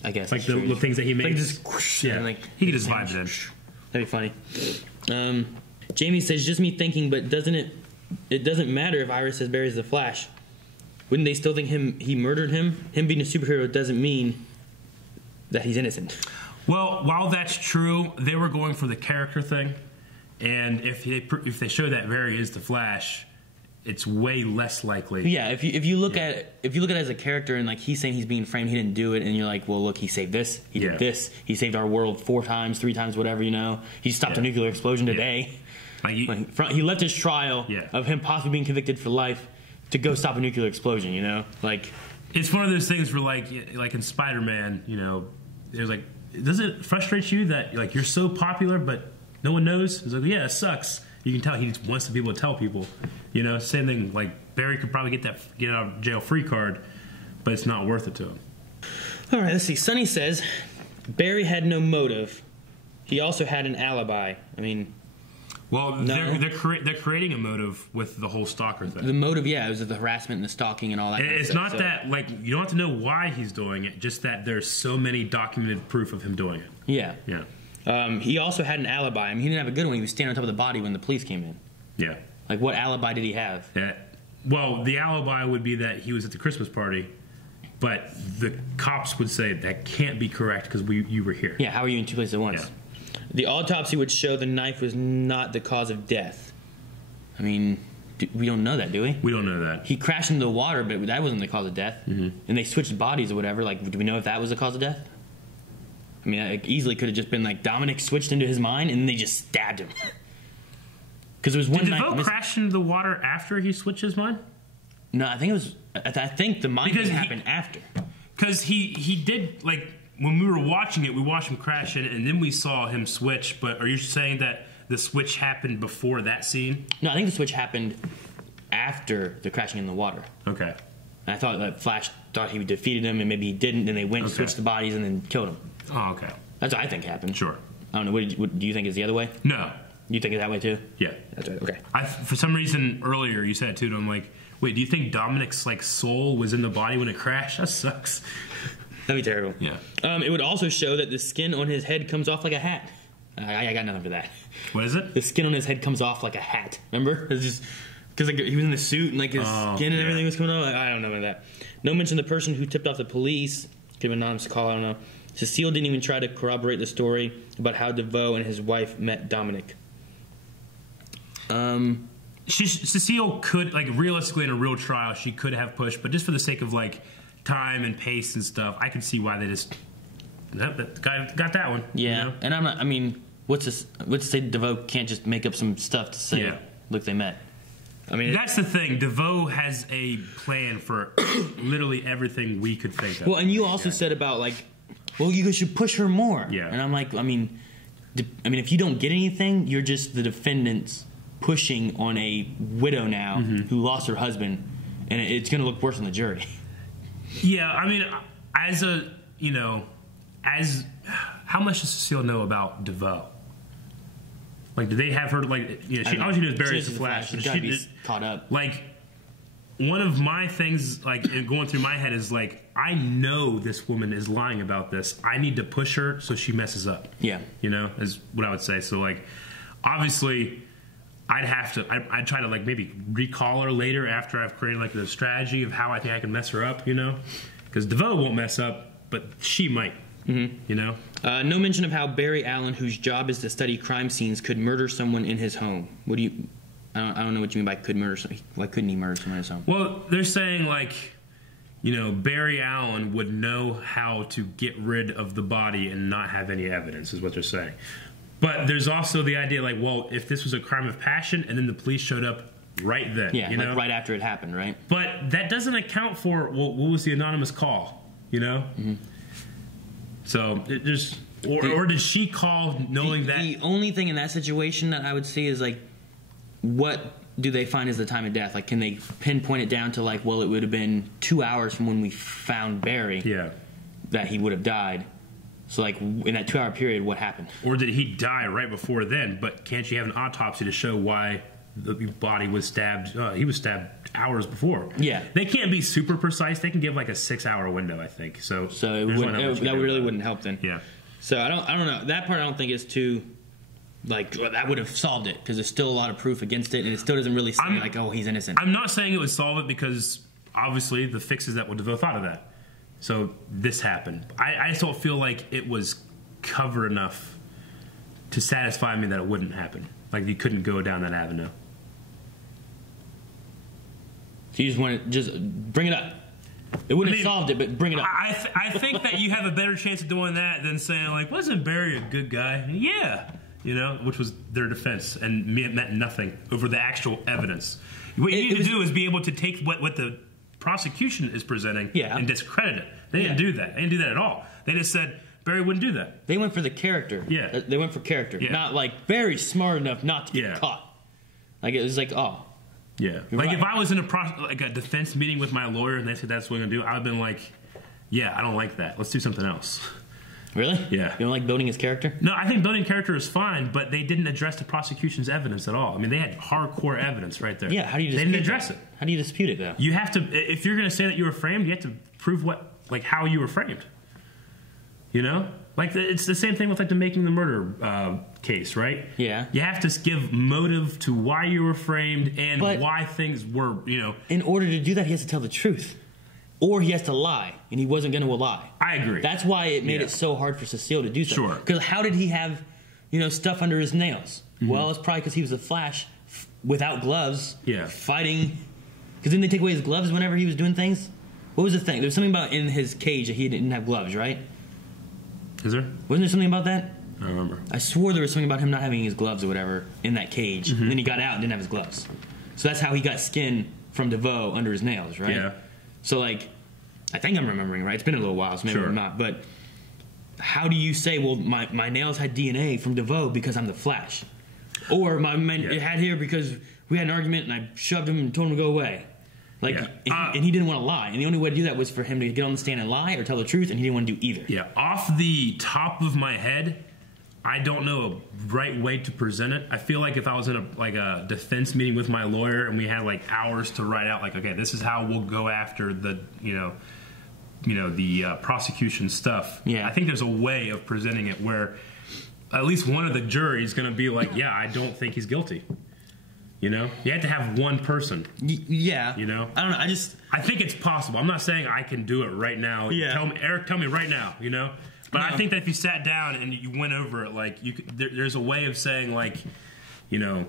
I guess like the things that he makes. Like just whoosh, yeah, like he could just vibe it in. That'd be funny. Jamie says, just me thinking, but it doesn't matter if Iris says Barry's the Flash. Wouldn't they still think he murdered him? Him being a superhero doesn't mean that he's innocent. Well, while that's true, they were going for the character thing, and if they show that Barry is the Flash, it's way less likely. Yeah, if you look at it as a character and like he's saying he's being framed, he didn't do it, and you're like, well, look, he saved this, he did this, he saved our world 4 times, 3 times, whatever, you know, he stopped a nuclear explosion today. He left his trial of him possibly being convicted for life to go stop a nuclear explosion, you know? Like, it's one of those things where like in Spider-Man, you know, there's like, does it frustrate you that like you're so popular but no one knows? It's like, yeah, it sucks. You can tell he just wants to be able to tell people. You know, same thing, like Barry could probably get out of jail free card, but it's not worth it to him. All right, let's see. Sonny says Barry had no motive. He also had an alibi. I mean, well, they're creating a motive with the whole stalker thing. The motive, yeah, it was the harassment and the stalking and all that. It's not that like you don't have to know why he's doing it, just that there's so many documented proof of him doing it. Yeah, yeah. He also had an alibi. I mean, he didn't have a good one. He was standing on top of the body when the police came in. Yeah. Like, what alibi did he have? Yeah. Well, the alibi would be that he was at the Christmas party, but the cops would say that can't be correct because you were here. Yeah, how are you in 2 places at once? Yeah. The autopsy would show the knife was not the cause of death. I mean, we don't know that, do we? We don't know that. He crashed into the water, but that wasn't the cause of death. Mm-hmm. And they switched bodies or whatever. Like, do we know if that was the cause of death? I mean, it easily could have just been like Dominic switched into his mind and they just stabbed him. Because it was one night. Did DeVoe crash into the water after he switched his mind? No, I think it was. I think the mind thing happened after. Because he did, like, when we were watching it, we watched him crash in it and then we saw him switch. But are you saying that the switch happened before that scene? No, I think the switch happened after the crashing in the water. Okay. And I thought that Flash thought he defeated him and maybe he didn't. And they went and switched the bodies and then killed him. Oh, okay. That's what I think happened. Sure. I don't know. What do you think is the other way? No. You think it's that way too? Yeah. That's right. Okay. For some reason earlier you said it too, and I'm like, wait, do you think Dominic's like soul was in the body when it crashed? That sucks. That'd be terrible. Yeah. It would also show that the skin on his head comes off like a hat. I got nothing for that. What is it? The skin on his head comes off like a hat. Remember? It's just Because like, he was in the suit and like his skin and everything was coming out. Like, I don't know about that. No mention of the person who tipped off the police. Give an anonymous call, I don't know. Cecile didn't even try to corroborate the story about how DeVoe and his wife met Dominic. Cecile could, like, realistically in a real trial, she could have pushed, but just for the sake of, like, time and pace and stuff, I could see why they just... That guy got that one. Yeah, you know? and I'm not, I mean, what's to say DeVoe can't just make up some stuff to say, look, they met? I mean, that's the thing. DeVoe has a plan for literally everything we could think of. Well, and you also said about, like, well, you should push her more. Yeah. And I'm like, I mean, if you don't get anything, you're just the defendants pushing on a widow now who lost her husband, and it's going to look worse on the jury. Yeah, I mean, as a, how much does Cecile know about DeVoe? Like, did they have her, like, she obviously knows Barry's the Flash. She's got to be caught up. Like, one of my things, like, going through my head is, like, I know this woman is lying about this. I need to push her so she messes up. Yeah. Is what I would say. So, like, obviously, I'd try to, like, maybe recall her later after I've created, like, the strategy of how I think I can mess her up, Because DeVoe won't mess up, but she might. No mention of how Barry Allen, whose job is to study crime scenes, could murder someone in his home. What do you... I don't know what you mean by could murder someone. Why couldn't he murder someone in his home? Well, they're saying, like, Barry Allen would know how to get rid of the body and not have any evidence, is what they're saying. But there's also the idea, like, well, if this was a crime of passion and then the police showed up right then. Yeah, like right after it happened, right? But that doesn't account for, well, what was the anonymous call, So it just... Or did she call knowing that... The only thing in that situation that I would see is, like, what do they find as the time of death? Like, can they pinpoint it down to, like, well, it would have been 2 hours from when we found Barry that he would have died. So, like, in that 2 hour period, what happened? Or did he die right before then? But can't you have an autopsy to show why the body was stabbed? He was stabbed hours before. Yeah. They can't be super precise. They can give, like, a 6 hour window, I think. So that really wouldn't help then. Yeah. So I don't know. That part I don't think is too, like, that would have solved it, because there's still a lot of proof against it, and it still doesn't really say, like, oh, he's innocent. I'm not saying it would solve it, because obviously the fix is that what DeVoe thought of that. So this happened. I just don't feel like it was cover enough to satisfy me that it wouldn't happen. Like, you couldn't go down that avenue. So you just want to bring it up. It wouldn't have solved it, but bring it up. I think that you have a better chance of doing that than saying, like, wasn't Barry a good guy? Yeah. Which was their defense, and it meant nothing over the actual evidence. What you need to do is be able to take what the prosecution is presenting and discredit it. They didn't do that. They didn't do that at all. They just said Barry wouldn't do that. They went for the character. Yeah. They went for character. Yeah. Not like Barry's smart enough not to get caught. Like, it was like, oh. Yeah. Like, if I was in a defense meeting with my lawyer and they said that's what I'm going to do, I would have been like, yeah, I don't like that. Let's do something else. Really? Yeah. You don't like building his character? No, I think building character is fine, but they didn't address the prosecution's evidence at all. I mean, they had hardcore evidence right there. Yeah, how do you dispute it? They didn't address it. How do you dispute it, though? You have to, if you're going to say that you were framed, you have to prove how you were framed. Like, it's the same thing with, like, the making the murder case, right? Yeah. You have to give motive to why you were framed and why things were, In order to do that, he has to tell the truth. Or he has to lie, and he wasn't going to lie. I agree. That's why it made it so hard for Cecile to do so. Sure. Because how did he have, stuff under his nails? Mm-hmm. Well, it's probably because he was the Flash without gloves, fighting. Because didn't they take away his gloves whenever he was doing things? What was the thing? There was something about in his cage that he didn't have gloves, right? Is there? Wasn't there something about that? I don't remember. I swore there was something about him not having his gloves or whatever in that cage. Mm-hmm. And then he got out and didn't have his gloves. So that's how he got skin from DeVoe under his nails, right? Yeah. So, like, I think I'm remembering right. It's been a little while, so maybe I'm not. But how do you say, well, my nails had DNA from DeVoe because I'm the Flash? Or it had here because we had an argument and I shoved him and told him to go away. Like, and he didn't want to lie. And the only way to do that was for him to get on the stand and lie or tell the truth, and he didn't want to do either. Yeah, off the top of my head, I don't know a right way to present it. I feel like if I was in a defense meeting with my lawyer and we had, like, hours to write out, like, okay, this is how we'll go after the, the prosecution stuff. Yeah. I think there's a way of presenting it where at least one of the jury is going to be like, yeah, I don't think he's guilty. You know, you have to have one person. Yeah. You know, I don't know. I think it's possible. I'm not saying I can do it right now. Yeah. Eric, tell me right now. You know, but I think that if you sat down and you went over it, like you could, there's a way of saying, like, you know,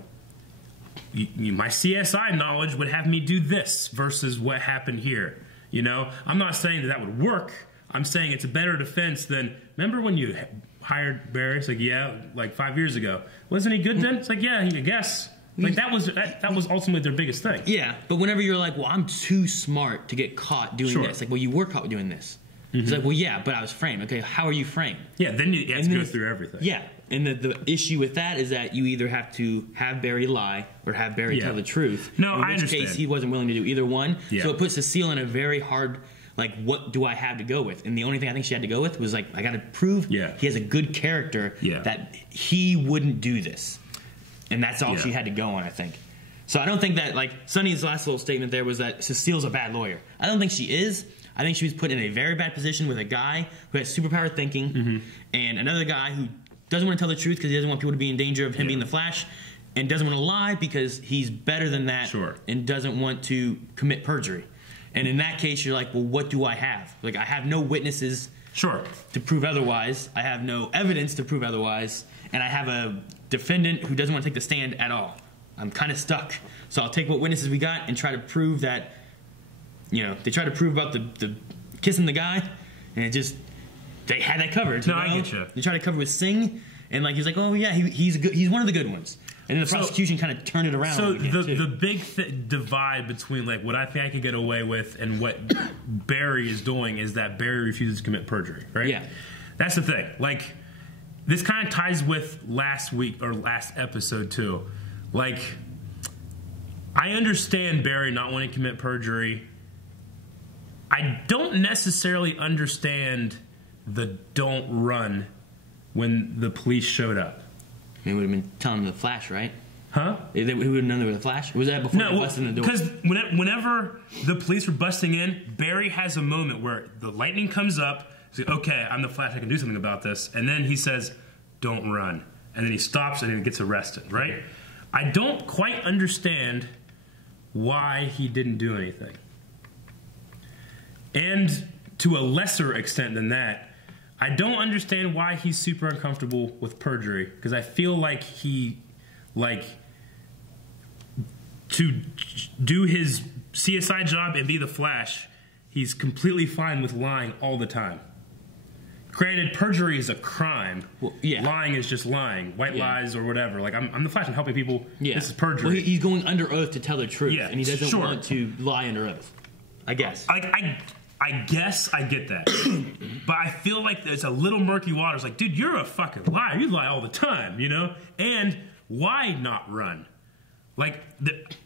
my CSI knowledge would have me do this versus what happened here. You know, I'm not saying that would work. I'm saying it's a better defense than, remember when you hired Barry? It's like, yeah, like 5 years ago. Wasn't he good then? It's like, yeah, I guess. Like that was ultimately their biggest thing. Yeah, but whenever you're like, well, I'm too smart to get caught doing this. Like, well, you were caught doing this. It's like, well, yeah, but I was framed. Okay, how are you framed? Yeah, then you have to go through everything. Yeah, and the issue with that is that you either have to have Barry lie or have Barry tell the truth. No, I understand. In which case, he wasn't willing to do either one. Yeah. So it puts Cecile in a very hard, like, what do I have to go with? And the only thing I think she had to go with was, like, I got to prove he has a good character that he wouldn't do this. And that's all she had to go on, I think. So I don't think that, like, Sonny's last little statement there was that Cecile's a bad lawyer. I don't think she is. I think she was put in a very bad position with a guy who has superpower thinking and another guy who doesn't want to tell the truth because he doesn't want people to be in danger of him being the Flash and doesn't want to lie because he's better than that and doesn't want to commit perjury. And in that case, you're like, well, what do I have? Like, I have no witnesses to prove otherwise. I have no evidence to prove otherwise. And I have a defendant who doesn't want to take the stand at all. I'm kind of stuck. So I'll take what witnesses we got and try to prove that, you know, they try to prove about the kissing the guy, and it just, they had that covered. No, I get you. They tried to cover with Singh, and like, he's like, oh yeah, he's one of the good ones. And then the prosecution kind of turned it around. So the big divide between, like, what I think I could get away with and what Barry is doing is that Barry refuses to commit perjury, right? Yeah. That's the thing. Like, this kind of ties with last week or last episode too. Like, I understand Barry not wanting to commit perjury. I don't necessarily understand the don't run when the police showed up. They would have been telling them the Flash, right? Huh? Who would have known they were the Flash? Was that before they busted in the door? Because whenever the police were busting in, Barry has a moment where the lightning comes up. He's like, okay, I'm the Flash. I can do something about this. And then he says, don't run. And then he stops and he gets arrested, right? I don't quite understand why he didn't do anything. And to a lesser extent than that, I don't understand why he's super uncomfortable with perjury, because I feel like he, like, to do his CSI job and be the Flash, he's completely fine with lying all the time. Granted, perjury is a crime. Well, yeah. Lying is just lying. White lies or whatever. Like, I'm the Flash. I'm helping people. Yeah. This is perjury. Well, he's going under oath to tell the truth, yeah, and he doesn't want to lie under oath. I guess. I guess I get that. But I feel like there's a little murky water. It's like, dude, you're a fucking liar. You lie all the time, you know? And why not run? Like,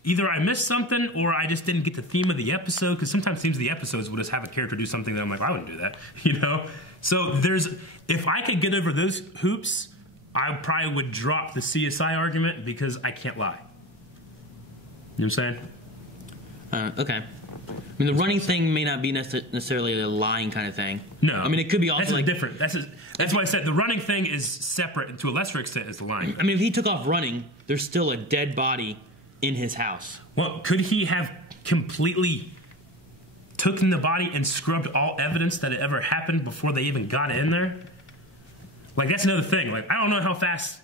either I missed something or I just didn't get the theme of the episode, because sometimes themes of the episodes will just have a character do something that I'm like, I wouldn't do that, you know? So if I could get over those hoops, I probably would drop the CSI argument because I can't lie. You know what I'm saying? Okay. I mean, the running thing may not be necessarily a lying kind of thing. No. I mean, it could be also that's different. That's why I said the running thing is separate to a lesser extent as the lying. I mean, if he took off running, there's still a dead body in his house. Well, could he have completely taken the body and scrubbed all evidence that it ever happened before they even got in there? Like, that's another thing. Like, I don't know how fast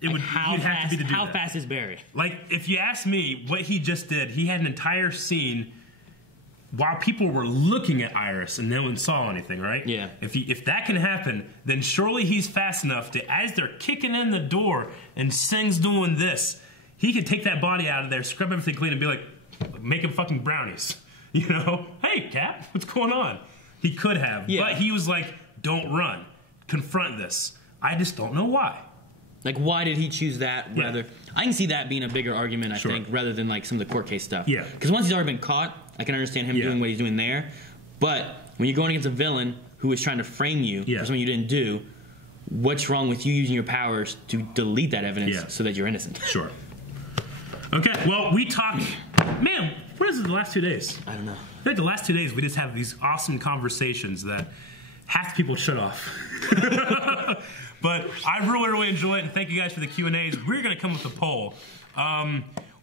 it would have to be to do that. How fast is Barry? Like, if you ask me what he just did, he had an entire scene while people were looking at Iris and no one saw anything, right? Yeah. If that can happen, then surely he's fast enough to, as they're kicking in the door and Sing's doing this, he could take that body out of there, scrub everything clean, and be like, making fucking brownies. You know? Hey, Cap, what's going on? He could have, but he was like, don't run. Confront this. I just don't know why. Like, why did he choose that rather? I can see that being a bigger argument, I think, rather than like some of the court case stuff. Yeah. Because once he's already been caught, I can understand him doing what he's doing there. But when you're going against a villain who is trying to frame you for something you didn't do, what's wrong with you using your powers to delete that evidence so that you're innocent? Sure. Okay, well, we talked... Man, what is it the last 2 days? I don't know. I think the last 2 days we just have these awesome conversations that half the people shut off. But I really, really enjoy it, and thank you guys for the Q&As. We're going to come with a poll.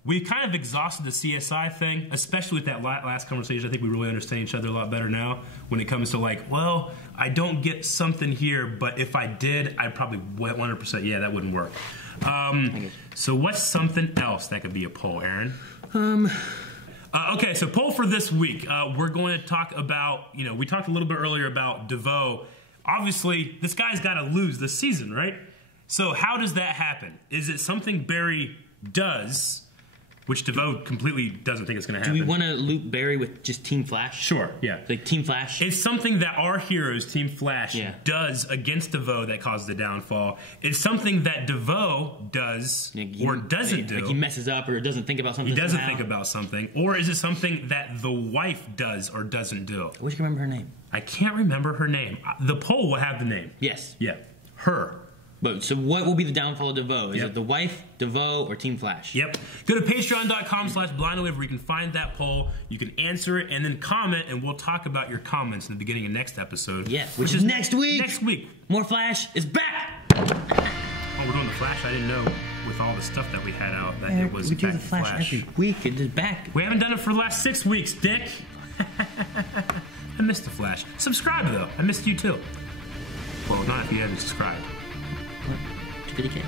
we kind of exhausted the CSI thing, especially with that last conversation. I think we really understand each other a lot better now when it comes to like, well, I don't get something here, but if I did, I'd probably 100%, yeah, that wouldn't work. So what's something else that could be a poll, Aaron? Okay, so poll for this week. We're going to talk about, we talked a little bit earlier about DeVoe. Obviously, this guy's got to lose this season, right? So how does that happen? Is it something Barry does, which DeVoe completely doesn't think it's going to happen? Do we want to loop Barry with just Team Flash? Sure, yeah. Like Team Flash? It's something that our heroes, Team Flash, does against DeVoe that caused the downfall. It's something that DeVoe does or doesn't do. Like he messes up or doesn't think about something. He doesn't think about something. Or is it something that the wife does or doesn't do? I wish I could remember her name. I can't remember her name. The poll will have the name. Yes. Yeah. Her. But so what will be the downfall of DeVoe? Is it the wife, DeVoe, or Team Flash? Yep. Go to patreon.com/blindwave where you can find that poll. You can answer it and then comment, and we'll talk about your comments in the beginning of next episode. Yeah, which is next week. Next week. More Flash is back. Oh, we're doing the Flash. I didn't know with all the stuff that we had out that it was we do the Flash every week. It is back. We haven't done it for the last 6 weeks, Dick. I missed the Flash. Subscribe though. I missed you too. Well, not if you haven't subscribed. What? Did he get?